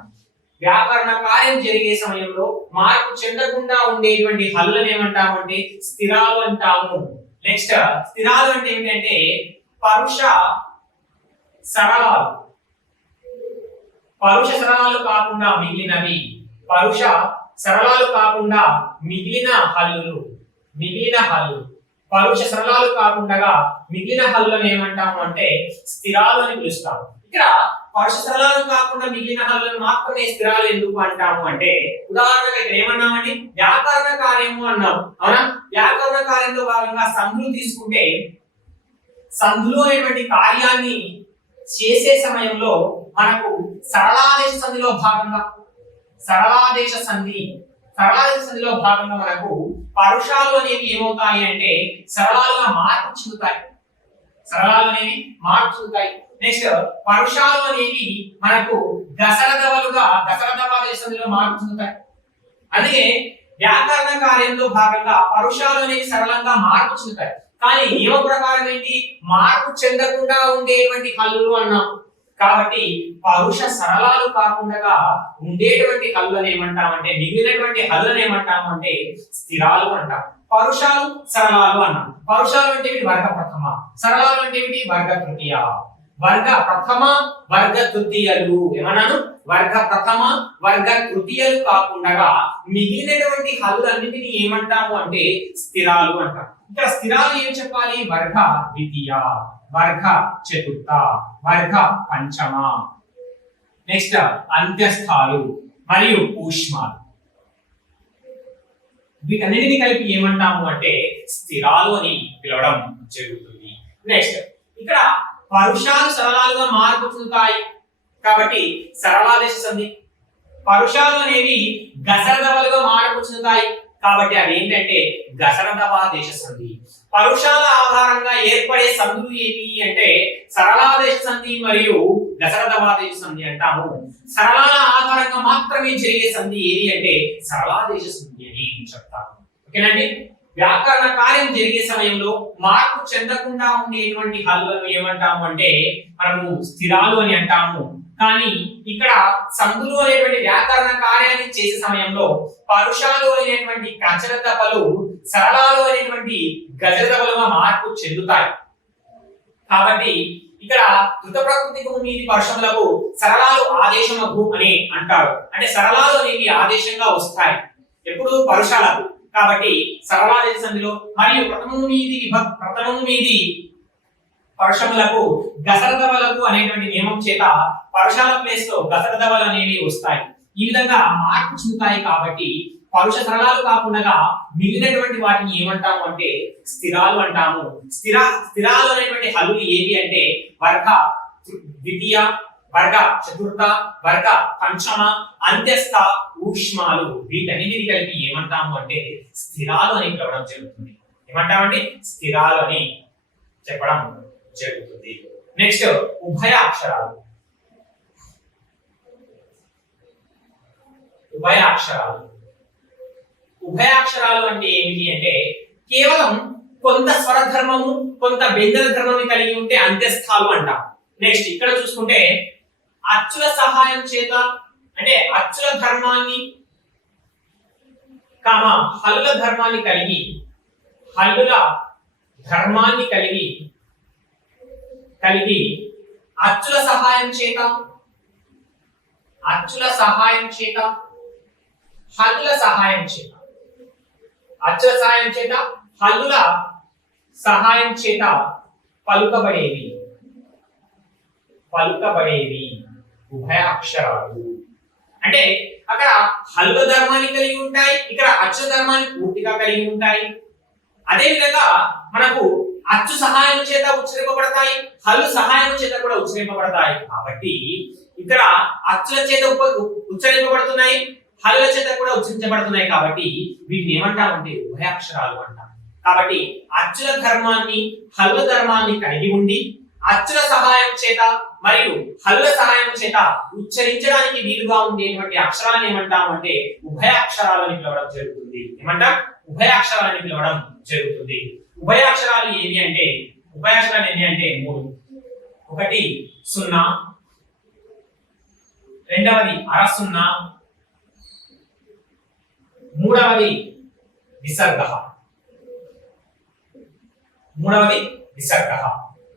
వ్యాకరణ కార్యం జరిగే సమయంలో మార్పు చెందకుండా ఉండేటువంటి హల్లులను ఏమంటామంటే స్థిరాలు అంటాము. నెక్స్ట్ స్థిరాలు అంటే ఏంటంటే పరుష సరళాలు కాకుండా మిగిలిన హల్లులు పరుష సరళాలు కాకుండా మిగిలిన హల్లులను ఏమంటాము అంటే స్థిరాలు అని పిలుస్తాము. ఇక్కడ పరుష సరళాలు కాకుండా మిగిలిన హల్లులను మాత్రమే స్థిరాలు ఎందుకు అంటాము అంటే ఉదాహరణగా ఇక్కడ ఏమన్నామండి వ్యాకరణ కార్యము అన్నాము. అవునా? వ్యాకరణ కార్యంలో భాగంగా సంధులు తీసుకుంటే సంధులు అనేటువంటి కార్యాన్ని చేసే సమయంలో మనకు సరళాదేశ సంధిలో భాగంగా మనకు పరుషాలు అనేవి ఏమవుతాయి అంటే సరళాలుగా మార్పు చెందుతాయి. నెక్స్ట్ పరుషాలు అనేవి మనకు దశరథవాదేశ సంధిలో మార్పు చెందుతాయి. అందుకే వ్యాకరణ కార్యంలో భాగంగా పరుషాలు అనేవి సరళంగా మార్పు చెందుతాయి. కానీ నియమ ప్రకారం ఏంటి మార్పు చెందకుండా ఉండేటువంటి హల్లులు అన్నాం. కాబట్టి పరుష సరళాలు కాకుండా ఉండేటువంటి హల్లులను ఏమంటామంటే మిగిలినటువంటి హల్లులను ఏమంటామంటే స్థిరాలు అంటాం. పరుషాలు సరళాలు అన్నాం. పరుషాలు అంటే వర్గ ప్రథమ, సరళాలు అంటే వర్గ తృతీయ. వర్గ ప్రథమ వర్గ తృతీయలు ఏమన్నాను? వర్గ ప్రథమ వర్గ తృతీయలు కాకుండా మిగిలినటువంటి హల్లులన్నిటిని ఏమంటాము అంటే స్థిరాలు అంటాం. ఇక్కడ స్థిరాలు ఏం చెప్పాలి? వర్గ ద్వితీయ, వర్గ చతుర్థ, వర్గ పంచమ. నెక్స్ట్ అంత్యస్థాలు మరియు ఊష్మాలు. వీటన్నిటిని కలిపి ఏమంటాము అంటే స్థిరాలు అని పిలవడం జరుగుతుంది. నెక్స్ట్ ఇక్కడ పరుషాలు సరళాలుగా మార్పు చెందుతాయి కాబట్టి సరళాదేశ సంధి. పరుషాలు అనేవి గసరదవలుగా మార్పు చెందుతాయి కాబట్టి అవి ఏంటంటే గసరదవాదేశ సంధి. పరుషాల ఆధారంగా ఏర్పడే సంధులు ఏవి అంటే సరళాదేశ సంధి మరియు గసరదవాదేశ సంధి అంటాము. సరళాల ఆధారంగా మాత్రమే జరిగే సంధి ఏది అంటే సరళాదేశ సంధి అని చెప్తాము. ఓకేనండి? వ్యాకరణ కార్యం జరిగే సమయంలో మార్పు చెందకుండా ఉండేటువంటి హల్లులను ఏమంటాము అంటే మనము స్థిరాలు అని అంటాము. కానీ ఇక్కడ సంధులు అనేటువంటి వ్యాకరణ కార్యాన్ని చేసే సమయంలో పరుషాలు అనేటువంటి కచరదపలు సరళాలు అనేటువంటి గజరదపలుగా మార్పు చెందుతాయి. కాబట్టి ఇక్కడ ధృత ప్రకృతికి మీది పరుషములకు సరళాలు ఆదేశమగు అని అంటారు. అంటే సరళాలు అనేవి ఆదేశంగా వస్తాయి ఎప్పుడు పరుషాలకు. కాబట్టి సరళాదేశ సంధిలో మరియు ప్రథమము మీది పరుషములకు గసరదవలకు అనేటువంటి నియమం చేత పరుషాల ప్లేస్ లో గసరదవలు అనేవి వస్తాయి. ఈ విధంగా మార్పు చెందుతాయి. కాబట్టి పరుష సరళాలు కాకుండా మిగిలినటువంటి వాటిని ఏమంటాము అంటే స్థిరాలు అంటాము. స్థిరాలు అనేటువంటి హల్లులు ఏవి అంటే వర్గ ద్వితీయ, వర్గ చతుర్థ, వర్గ పంచమ, అంత్యస్థ, ఊష్మాలు. వీటన్నిటిని కలిపి ఏమంటాము అంటే స్థిరాలు అని పిలవడం జరుగుతుంది. ఏమంటామండి? స్థిరాలు అని చెప్పడం జరుగుతుంది. నెక్స్ట్ ఉభయాక్షరాలు. ఉభయాక్షరాలు అంటే ఏమిటి అంటే కేవలం కొంత స్వరధర్మము కొంత వ్యంజన ధర్మము కలిగి ఉంటే అంత్యస్థాలు అంటాం. నెక్స్ట్ ఇక్కడ చూసుకుంటే అచ్చుల సహాయం చేత అంటే అచ్చుల ధర్మాన్ని కామ హల్లుల ధర్మాన్ని కలిగి హల్లుల ధర్మాన్ని కలిగి కలిగి అచ్చుల సహాయం చేత అచ్చుల సహాయం చేత హల్లుల సహాయం చేత అచ్చుల సహాయం చేత హల్లుల సహాయం చేత పలుకబడేవి పలుకబడేవి ఉభయ అక్షరాలు. అంటే అక్కడ హల్లుల ధర్మాన్ని కలిగి ఉంటాయి, ఇక్కడ అచ్చుల ధర్మాన్ని పూర్తిగా కలిగి ఉంటాయి. అదే విధంగా మనకు అచ్చు సహాయం చేత ఉచ్చరింపబడతాయి, హల్లు సహాయం చేత కూడా ఉచ్చరింపబడతాయి. కాబట్టి ఇక్కడ అచ్చుల చేత ఉచ్చరింపబడుతున్నాయి, హల్లుల చేత కూడా ఉచ్చరించబడుతున్నాయి. కాబట్టి వీటిని ఏమంటామంటే ఉభయాక్షరాలు అంటాం. కాబట్టి అచ్చుల ధర్మాన్ని హల్లుల ధర్మాన్ని కలిగి ఉండి అచ్చుల సహాయం చేత మరియు హల్లుల సహాయం చేత ఉచ్చరించడానికి వీలుగా ఉండేటువంటి అక్షరాలను ఏమంటామంటే ఉభయాక్షరాలని పిలవడం జరుగుతుంది. ఏమంటాం? ఉభయాక్షరాలని పిలవడం జరుగుతుంది. ఉభయాక్షరాలు ఏవి అంటే మూడు. ఒకటి సున్నా, రెండవది అర సున్నా, మూడవది విసర్గ.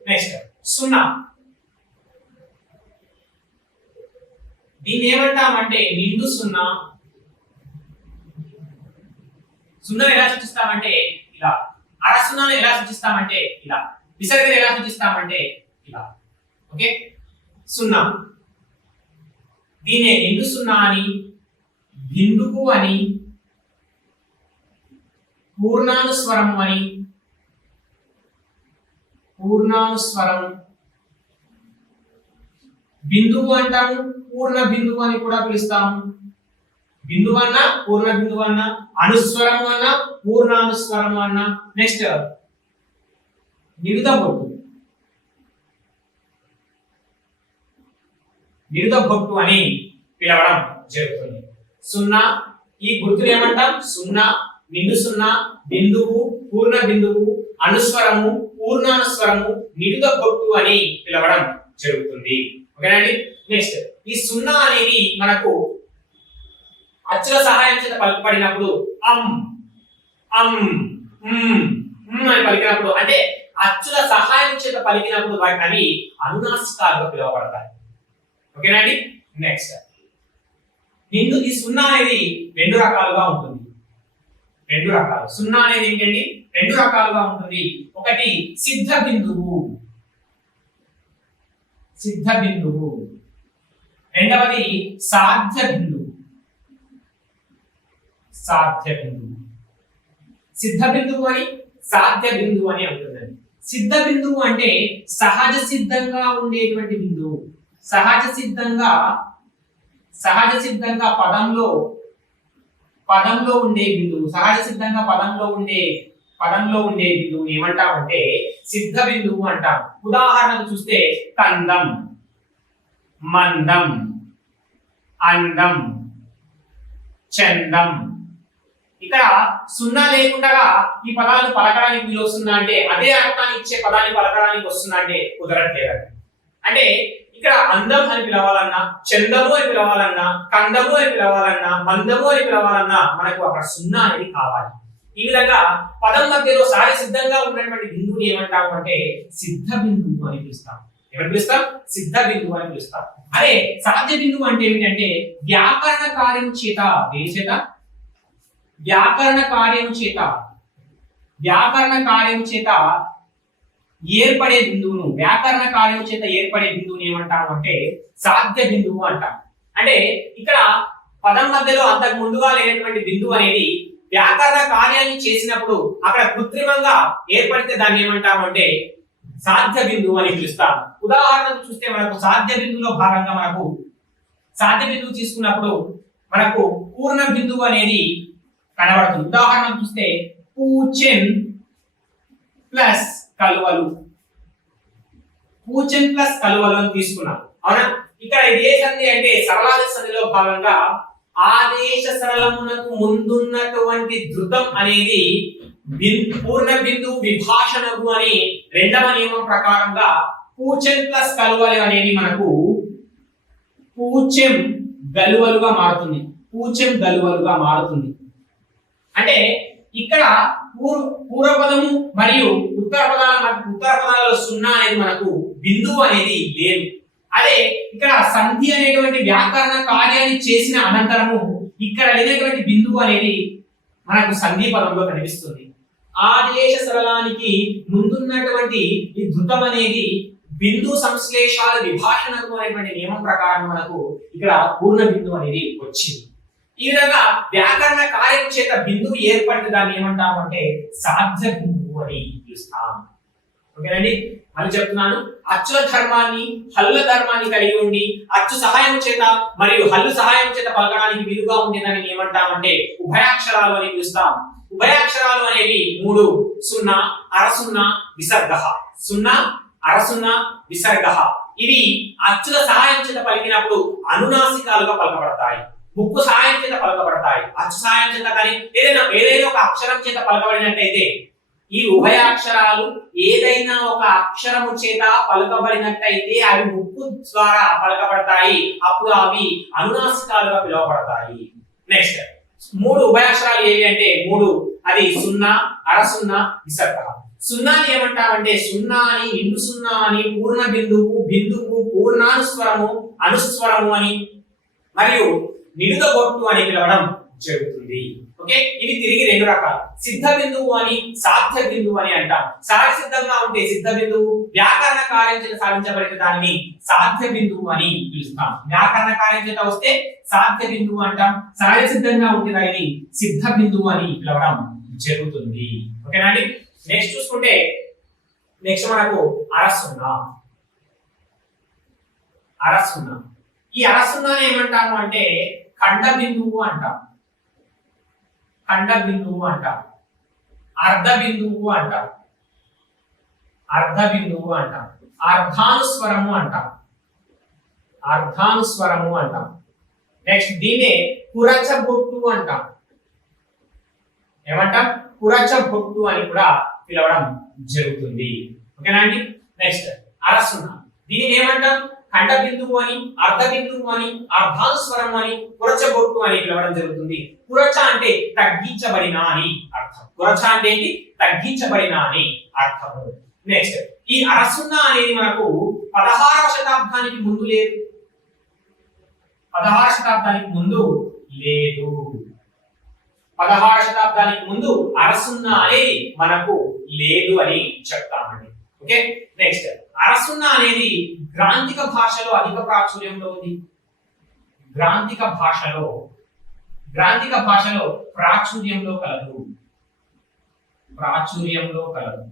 నెక్స్ట్ సున్నా. దీన్ని ఏమంటామంటే నిండు సున్నా. సున్నా ఎలా సూచిస్తామంటే ఇలా, అర సున్నాను ఎలా సూచిస్తామంటే ఇలా, విసర్గను ఎలా సూచిస్తామంటే ఇలా. ఓకే, సున్నా. దీనే నిండు సున్నా అని, బిందువు అని, పూర్ణానుస్వరం అని, పూర్ణానుస్వరం బిందువు అంటాము, పూర్ణ బిందువు అని కూడా పిలుస్తాము. బిందువు అన్న, పూర్ణ బిందువు అన్న, అనుస్వరం అన్న, పూర్ణానుస్వరం అన్న. నెక్స్ట్ నిరుద బొట్టు అని పిలవడం జరుగుతుంది. సున్నా, ఈ గుర్తులు ఏమంటాం? సున్నా, నిండు సున్నా, బిందువు, పూర్ణ బిందువు, అనుస్వరము, పూర్ణానుస్వరము, నిరుద బొట్టు అని పిలవడం జరుగుతుంది. ఓకేనండి. నెక్స్ట్ ఈ సున్నా అనేది మనకు అచ్చుల సహాయం చేత పలుకబడినప్పుడు అమ్ అమ్ అని పలికినప్పుడు, అంటే అచ్చుల సహాయం చేత పలికినప్పుడు అవి అనునాసికాలుగా పిలువబడతాయి. ఓకేనండి. నెక్స్ట్ నిండు, ఈ సున్నా అనేది రెండు రకాలుగా ఉంటుంది. రెండు రకాలు. సున్నా అనేది ఏంటండి? రెండు రకాలుగా ఉంటుంది. ఒకటి సిద్ధ బిందువు, రెండవది సాధ్య బిందువు. సిద్ధ బిందువు అని, సాధ్య బిందువు అని అంటుందండి. సిద్ధ బిందువు అంటే సహజ సిద్ధంగా ఉండేటువంటి బిందువు. సహజ సిద్ధంగా పదంలో ఉండే బిందువు. సహజ సిద్ధంగా పదంలో ఉండే బిందువు ఏమంటామంటే సిద్ధ బిందువు అంటాం. ఉదాహరణకు చూస్తే కందం, మందం, అందం, చందం. ఇక్కడ సున్నా లేకుండా ఈ పదాలను పలకడానికి వీలు వస్తుందా అంటే, అదే అర్థాన్ని ఇచ్చే పదాన్ని పలకడానికి వస్తుందా అంటే కుదరట్లేదు. అంటే ఇక్కడ అందం అని పిలవాలన్నా, చందము అని పిలవాలన్నా, కందము అని పిలవాలన్నా, మందము అని పిలవాలన్నా మనకు అక్కడ సున్నా అనేది కావాలి. ఈ విధంగా పదం మధ్యలో సహజ సిద్ధంగా ఉన్నటువంటి బిందువుని ఏమంటాము అంటే సిద్ధ బిందువు అని పిలుస్తాం. ఏమని పిలుస్తాం? సిద్ధ బిందువు అని పిలుస్తాం. అదే సాధ్య బిందువు అంటే ఏమిటంటే వ్యాకరణ కార్యం చేత, దేని చేత? వ్యాకరణ కార్యం చేత ఏర్పడే బిందువును, వ్యాకరణ కార్యం చేత ఏర్పడే బిందువుని ఏమంటాము అంటే సాధ్య బిందువు అంటాం. అంటే ఇక్కడ పదం మధ్యలో అంతకు ముందుగా లేనటువంటి బిందువు అనేది వ్యాకరణ కార్యాన్ని చేసినప్పుడు అక్కడ కృత్రిమంగా ఏర్పడితే దాన్ని ఏమంటాము అంటే సాధ్య బిందువు అని పిలుస్తాం. ఉదాహరణకు చూస్తే మనకు సాధ్య బిందువులో భాగంగా మనకు సాధ్య బిందువు తీసుకున్నప్పుడు మనకు పూర్ణ బిందువు అనేది కనబడుతుంది. ఉదాహరణకు చూస్తే పూచెన్ ప్లస్ కలువలు, పూచెన్ ప్లస్ కలువలు అని తీసుకున్నాం. అవునా? ఇక్కడ ఇది ఏ సంధి అంటే సరళాదేశ సంధిలో భాగంగా ఆదేశ సరళమునకు ముందున్నటువంటి ధృతం అనేది పూర్ణ బిందువు విభాషణకు అని రెండవ నియమం ప్రకారంగా పూచెన్ ప్లస్ కలువలు అనేది మనకు పూచెం గలువలుగా మారుతుంది. పూచెం గలువలుగా మారుతుంది. అంటే ఇక్కడ పూర్వపదము మరియు ఉత్తర పదాలలో సున్నా అనేది మనకు బిందువు అనేది లేదు. అదే ఇక్కడ సంధి అనేటువంటి వ్యాకరణ కార్యాన్ని చేసిన అనంతరము ఇక్కడ లేనటువంటి బిందువు అనేది మనకు సంధి పదంలో కనిపిస్తుంది. ఆదేశ సరళానికి ముందున్నటువంటి ఈ ధృతం అనేది బిందు సంశ్లేషాల విభాషణకు అనేటువంటి నియమం ప్రకారం మనకు ఇక్కడ పూర్ణ బిందువు అనేది వచ్చింది. ఈ విధంగా వ్యాకరణ కార్యం చేత బిందువు ఏర్పడిన దాన్ని ఏమంటాము అంటే సాధ్య బిందువు అని పిలుస్తాం. ఓకేనండి, మళ్ళీ చెప్తున్నాను. అచ్చుల ధర్మాన్ని హల్ల ధర్మాన్ని కలిగి ఉండి అచ్చు సహాయం చేత మరియు హల్లు సహాయం చేత పలకడానికి వీలుగా ఉండేదాన్ని ఏమంటామంటే ఉభయాక్షరాలు అని పిలుస్తాం. ఉభయాక్షరాలు అనేవి 3: సున్నా, అరసున్నా, విసర్గ. సున్నా, అరసున్నా, విసర్గ. ఇవి అచ్చుల సహాయం చేత పలికినప్పుడు అనునాసికాలుగా పలకబడతాయి. ముక్కు సహాయం చేత పలకబడతాయి. అచ్చు సహాయం చేత కానీ ఏదైనా ఒక అక్షరం చేత పలకబడినట్టయితే ఈ ఉభయాక్షరాలు ఏదైనా ఒక అక్షరము చేత పలకబడినట్టయితే అవి ముక్కు ద్వారా పలకబడతాయి. అప్పుడు అవి అనునాసికాలుగా పిలువబడతాయి. నెక్స్ట్ 3 ఉభయాక్షరాలు ఏవి అంటే 3. అది సున్నా, అరసున్నా, విసర్గ. సున్నాని ఏమంటామంటే సున్నా అని, నిండు సున్నా అని, పూర్ణ బిందువు, బిందువు, పూర్ణానుస్వరము, అనుస్వరము అని మరియు నిడుదబొట్టు అని పిలవడం జరుగుతుంది. ఓకే, ఇవి తిరిగి 2 రకాలు. సిద్ధ బిందువు అని, సాధ్య బిందువు అని అంటాం. సహజ సిద్ధంగా ఉంటే సిద్ధ బిందువు, వ్యాకరణ కార్యం చేత సాధించబడిన దానిని సాధ్య బిందువు అని పిలుస్తాం. వ్యాకరణ కార్యం చేత వస్తే సాధ్య బిందువు అంటాం. సహజ సిద్ధంగా ఉంటే దానిని సిద్ధ బిందువు అని పిలవడం జరుగుతుంది. ఓకేనండి, నెక్స్ట్ చూసుకుంటే నెక్స్ట్ మనకు అరసున్నా. అరసున్నా, ఈ అరసున్నాని ఏమంటాము అంటే ఖండ బిందువు అంటాం. ఖండ బిందువు అంటాం. అర్ధ బిందువు అంటాం. అర్ధ బిందువు అంటాం. అర్ధానుస్వరము అంటాం. అర్ధానుస్వరము అంటాం. నెక్స్ట్ దీన్నే కురచబొట్టు అంటాం. ఏమంటాం? కురచబొట్టు అని కూడా పిలవడం జరుగుతుంది. ఓకేనా అండి? నెక్స్ట్ అరసున్నా, దీనిని ఏమంటాం? ఖండ బిందువు అని, అర్ధ బిందువు అని, అర్ధానుస్వరం అని, కురచబొట్టు అని పిలవడం జరుగుతుంది. కురచ అంటే తగ్గించబడిన అని అర్థం. కురచ అంటే ఏంటి? తగ్గించబడిన అని అర్థము. నెక్స్ట్ ఈ అరసున్నా అనేది మనకు 16వ శతాబ్దానికి ముందు లేదు. 16వ శతాబ్దానికి ముందు లేదు. 16వ శతాబ్దానికి ముందు అరసున్నా అనేది మనకు లేదు అని చెప్తామండి. ఓకే, నెక్స్ట్ అరసున్నా అనేది గ్రాంథిక భాషలో అధిక ప్రాచుర్యంలో ఉంది. గ్రాంథిక భాషలో ప్రాచుర్యంలో కలదు. ప్రాచుర్యంలో కలదు.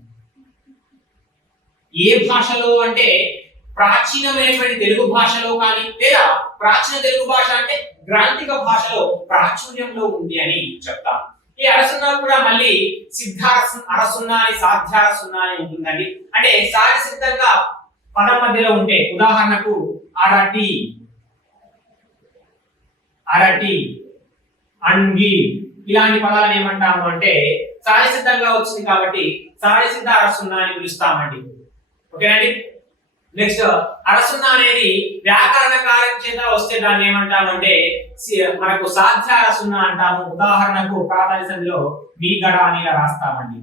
ఏ భాషలో అంటే ప్రాచీనమైనటువంటి తెలుగు భాషలో కానీ లేదా ప్రాచీన తెలుగు భాష అంటే గ్రాంథిక భాషలో ప్రాచుర్యంలో ఉంది అని చెప్తాం. ఈ అరసున్నా కూడా మళ్ళీ సిద్ధ అరసున్నా అని, సాధ్య అరసున్నా అని ఉంటుందండి. అంటే సహజ సిద్ధంగా పదం మధ్యలో ఉంటే, ఉదాహరణకు అరటి, అంగి ఇలాంటి పదాలను ఏమంటాము అంటే సహజ సిద్ధంగా వచ్చింది కాబట్టి సహజ సిద్ధ అరసున్నా అని పిలుస్తామండి. ఓకేనండి, నెక్స్ట్ అరసున్నా అనేది వ్యాకరణ కార్యం చేత వస్తే దాన్ని ఏమంటామంటే మనకు సాధ్య అరసున్నా అంటాము. ఉదాహరణకు ప్రాతः సంధిలో మీ గడ అని రాస్తామండి.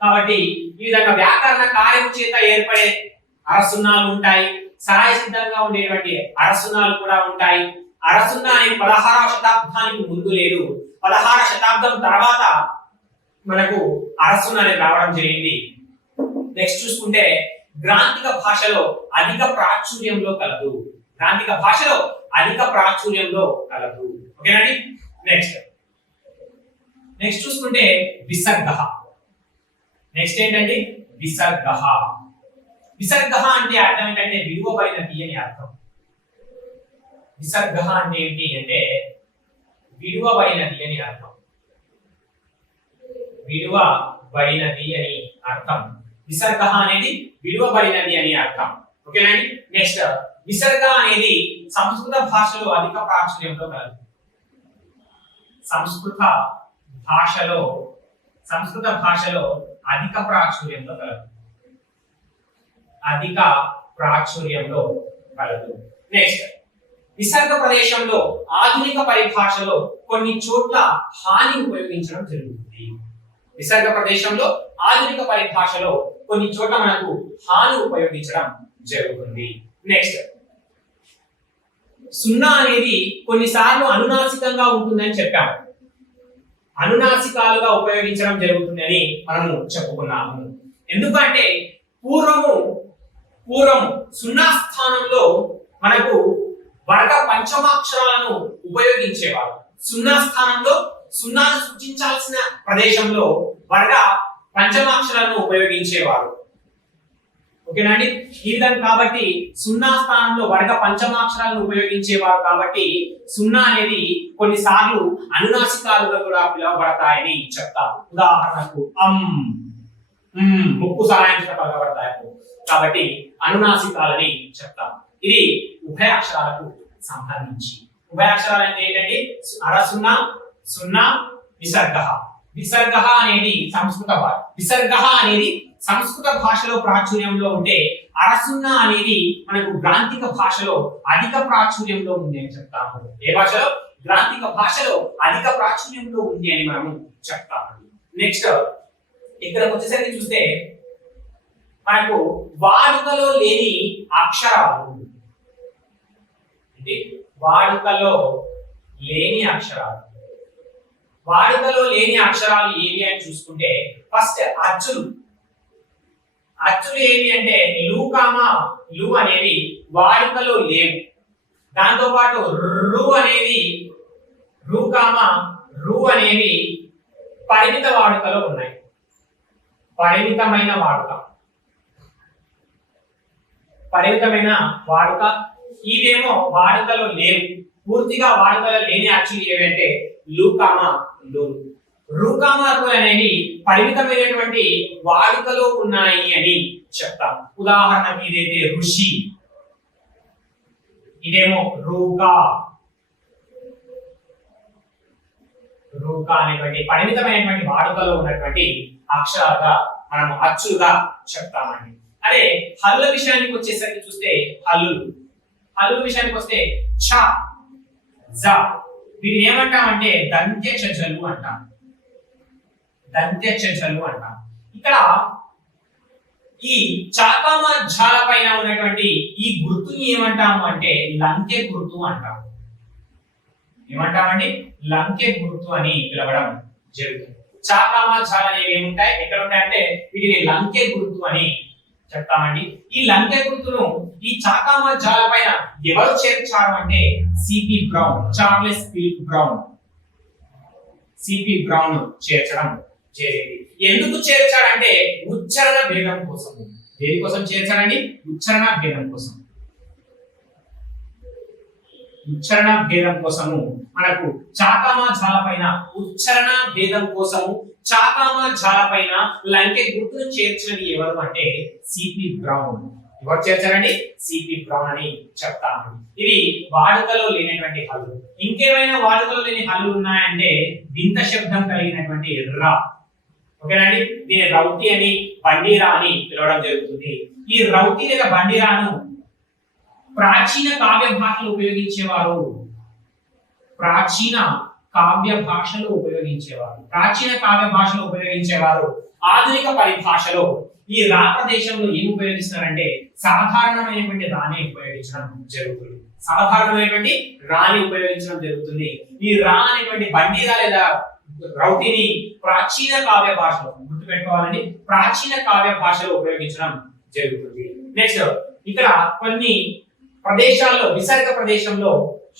కాబట్టి ఈ విధంగా వ్యాకరణ కార్యం చేత ఏర్పడే అరసున్నాలు ఉంటాయి. సహాయ సిద్ధంగా ఉండేటువంటి అరసున్నాలు కూడా ఉంటాయి. అరసున్నా అనేది 16వ శతాబ్దానికి ముందు లేదు. 16వ శతాబ్దం తర్వాత మనకు అరసున్నా అనేది రావడం జరిగింది. నెక్స్ట్ చూసుకుంటే గ్రాంథిక భాషలో అధిక ప్రాచుర్యంలో కలదు. గ్రాంథిక భాషలో అధిక ప్రాచుర్యంలో కలదు. ఓకేనండి, నెక్స్ట్ చూసుకుంటే విసర్గ. నెక్స్ట్ ఏంటండి? విసర్గ. విసర్గ అంటే అర్థం ఏంటంటే విడువబడినది అని అర్థం. విసర్గ అంటే ఏంటి అంటే విడువబడినది అని అర్థం. విడువబడినది అని అర్థం. విసర్గ అనేది విడువబడినది అని అర్థం. ఓకేనండి, నెక్స్ట్ విసర్గ అనేది సంస్కృత భాషలో అధిక ప్రాచుర్యంలో కలదు. సంస్కృత భాషలో అధిక ప్రాచుర్యంలో కలదు. అధిక ప్రాచుర్యంలో కలదు. నెక్స్ట్ విసర్గ ప్రదేశంలో ఆధునిక పరిభాషలో కొన్ని చోట్ల హాని ఉపయోగించడం జరుగుతుంది. విసర్గ ప్రదేశంలో ఆధునిక పరిభాషలో కొన్ని చోట్ల మనకు హాని ఉపయోగించడం జరుగుతుంది. నెక్స్ట్, సున్నా అనేది కొన్నిసార్లు అనునాసికంగా ఉంటుందని చెప్పాము. అనునాసికాలుగా ఉపయోగించడం జరుగుతుంది అని మనము చెప్పుకున్నాము. ఎందుకంటే పూర్వము సున్నా స్థానంలో మనకు వర్గ పంచమాక్షరాలను ఉపయోగించేవారు. సున్నా స్థానంలో సున్నాను సూచించాల్సిన ప్రదేశంలో వర్గ పంచమాక్షరాలను ఉపయోగించేవారు. ఓకేనండి, ఈ విధంగా కాబట్టి సున్నా స్థానంలో వర్గ పంచమాక్షరాలను ఉపయోగించేవారు కాబట్టి సున్నా అనేది కొన్నిసార్లు అనునాసికాలుగా కూడా పిలువబడతాయని చెప్తారు. ఉదాహరణకు ముక్కు సహాయంతో పలకబడతాయి కాబట్టి అనునాసికాలని చెప్తాం. ఇది ఉభయాక్షరాలకు సంబంధించి. ఉభయాక్షరాలు అంటే ఏంటంటే అర సున్నా, సున్నా, విసర్గ. విసర్గ అనేది సంస్కృత భాషలో ప్రాచుర్యంలో ఉంటే అరసున్నా అనేది మనకు గ్రాంథిక భాషలో అధిక ప్రాచుర్యంలో ఉంది అని చెప్తాము. ఏ భాషలో? గ్రాంథిక భాషలో అధిక ప్రాచుర్యంలో ఉంది అని మనము చెప్తాము. నెక్స్ట్, ఇక్కడ వచ్చేసరికి చూస్తే మనకు వాడుకలో లేని అక్షరాలు, వాడుకలో లేని అక్షరాలు ఏవి అని చూసుకుంటే ఫస్ట్ అచ్చులు ఏవి అంటే లు అనేవి వాడుకలో లేవు. దాంతో పాటు రు అనేవి పరిమిత వాడుకలో ఉన్నాయి. పరిమితమైన వాడుక ఇవేమో వాడుకలో లేవు. పూర్తిగా వాడుకలో లేని అచ్చులు ఏవి అంటే లు, రు, రు అనేవి పరిమితమైనటువంటి వాడుకలో ఉన్నాయి అని చెప్తాం. ఉదాహరణకి ఇదైతే ఋషి, ఇదేమో రూకా అనేటువంటి పరిమితమైనటువంటి వాడుకలో ఉన్నటువంటి అక్షరాలుగా మనం అచ్చులుగా చెప్తామండి. అదే హల్లుల విషయానికి వచ్చేసరికి చూస్తే హల్లుల విషయానికి వస్తే ఛ, జ వీటిని ఏమంటామంటే దంత్య చజలు అంటాం. ఇక్కడ ఈ చాకామ ఝాల పైన ఉన్నటువంటి ఈ గుర్తుని ఏమంటాము అంటే లంకె గుర్తు అంటాము. ఏమంటామండి? లంకె గుర్తు అని పిలవడం జరుగుతుంది. చాకామ ఝాల అనేవి ఏముంటాయి, ఎక్కడ ఉంటాయంటే వీటిని లంకె గుర్తు అని చెప్తామండి. ఈ లంకె గుర్తును ఈ చాకామ ఝాల పైన ఎవరు చేర్చారు అంటే CP Brown, Charles Philip Brown, CP Brown చేర్చడం జరిగింది. ఎందుకు చేర్చాడంటే ఉచ్చారణ భేదం కోసం. దేనికోసం చేర్చాడండి? ఉచ్చారణ భేదం కోసం. ఉచ్చారణ భేదం కోసము మనకు చాకామ ఝాల పైన ఉచ్చారణ భేదం కోసము చాకామ ఝాల పైన లంకె గుర్తును చేర్చినది ఎవరు అంటే సిపి బ్రౌన్. ఎవరు చేర్చారండి? సిపి బ్రౌన్ అని చెప్తాము. ఇది వాడుకలో లేనటువంటి హల్లు. ఇంకేమైనా వాడుకలో లేని హల్లు ఉన్నాయంటే వింత శబ్దం కలిగినటువంటి రా. ఓకేనండి, దీని రౌతి అని బండిరా అని పిలవడం జరుగుతుంది. ఈ రౌతి లేదా బండిరాను ప్రాచీన కావ్య భాషలు ఉపయోగించేవారు. ప్రాచీన కావ్య భాషలు ఉపయోగించేవారు. ఆధునిక పరిభాషలో ఈ రా ప్రదేశంలో ఏం ఉపయోగిస్తారంటే సాధారణమైనటువంటి రాని ఉపయోగించడం జరుగుతుంది. ఈ రా అనేటువంటి బండిరా లేదా రౌతిని ప్రాచీన కావ్య భాషలో గుర్తుపెట్టుకోవాలండి, ప్రాచీన కావ్య భాషలో ఉపయోగించడం జరుగుతుంది. నెక్స్ట్, ఇక్కడ కొన్ని ప్రదేశాల్లో విసర్గ ప్రదేశంలో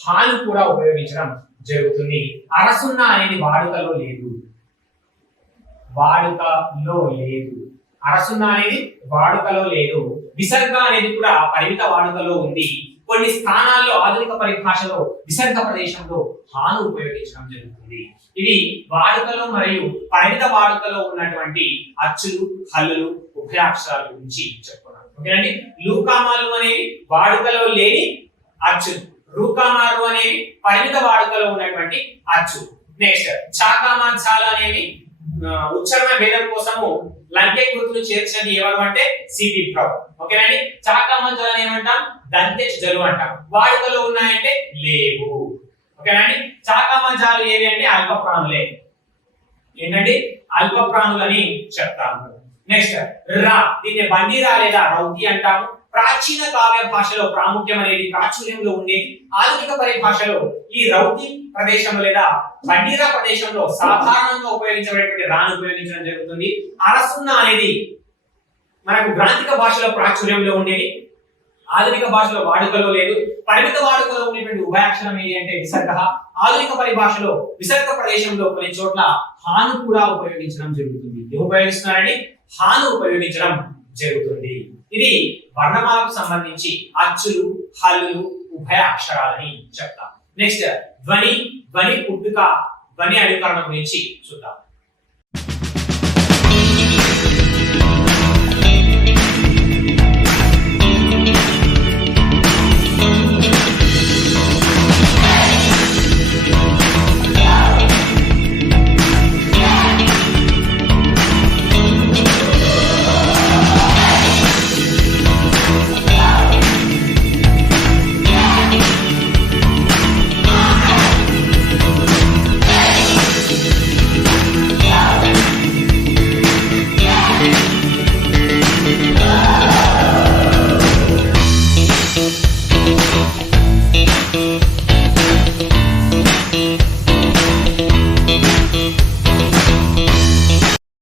హాను కూడా ఉపయోగించడం జరుగుతుంది. అరసున్నా అనేది వాడుకలో లేదు. అరసున్నా అనేది వాడుకలో లేదు. విసర్గ అనేది కూడా పరిమిత వాడుకలో ఉంది. కొన్ని స్థానాల్లో ఆధునిక పరిభాషలో విసర్గ ప్రదేశంలో హాను ఉపయోగించడం జరుగుతుంది. ఇది వాడుకలో మరియు పరిమిత వాడుకలో ఉన్నటువంటి అచ్చులు, హల్లులు, ఉభయాక్షరాల గురించి చెప్పుకున్నాం. ఓకేనండి, లూకామాలు అనేవి వాడుకలో లేని అచ్చులు, రూకామాలు అనేవి పరిమిత వాడుకలో ఉన్నటువంటి అచ్చులు. నెక్స్ట్ చాకామ ఝాల అనేవి ఉచ్చారణ భేదం కోసము లంకె గుర్తులు చేర్చినది ఎవరు అంటే సిపి ప్రౌ. ఓకేనండి. చాకమజాలు ఏమంటాం? దంతె జలు అంటాం. వాడుకలో ఉన్నాయంటే లేవు. ఓకేనండి. చాకమజాలు ఏవి అంటే అల్ప ప్రాణులే. ఏంటండి? అల్ప ప్రాణులని చెప్తాము. నెక్స్ట్ రా, దీన్ని బండిరా లేదా రౌతి అంటాము. ప్రాచీన కావ్య భాషలో ప్రాముఖ్యం అనేది ప్రాచుర్యంలో ఉండేది. ఆధునిక పరిభాషలో ఈ రౌతి ప్రదేశంలో లేదా బండిరా ప్రదేశంలో సాధారణంగా ఉపయోగించబడేటువంటి రాను ఉపయోగించడం జరుగుతుంది. అరసున్న అనేది మనకు గ్రాంథిక భాషలో ప్రాచుర్యంలో ఉండేది. ఆధునిక భాషలో వాడుకలో లేదు. పరిమిత వాడుకలో ఉండేటువంటి ఉభయాక్షరం ఏది అంటే విసర్గ. ఆధునిక పరిభాషలో విసర్గ ప్రదేశంలో కొన్ని చోట్ల హాను కూడా ఉపయోగించడం జరుగుతుంది. ఉపయోగిస్తున్నారని హాను ఉపయోగించడం జరుగుతుంది. ఇది వర్ణమాలకు సంబంధించి అచ్చులు, హల్లులు, ఉభయ అక్షరాలని చెప్తాం. నెక్స్ట్ ధ్వని, ధ్వని పుట్టుక, ధ్వని అనుకరణ గురించి చూద్దాం.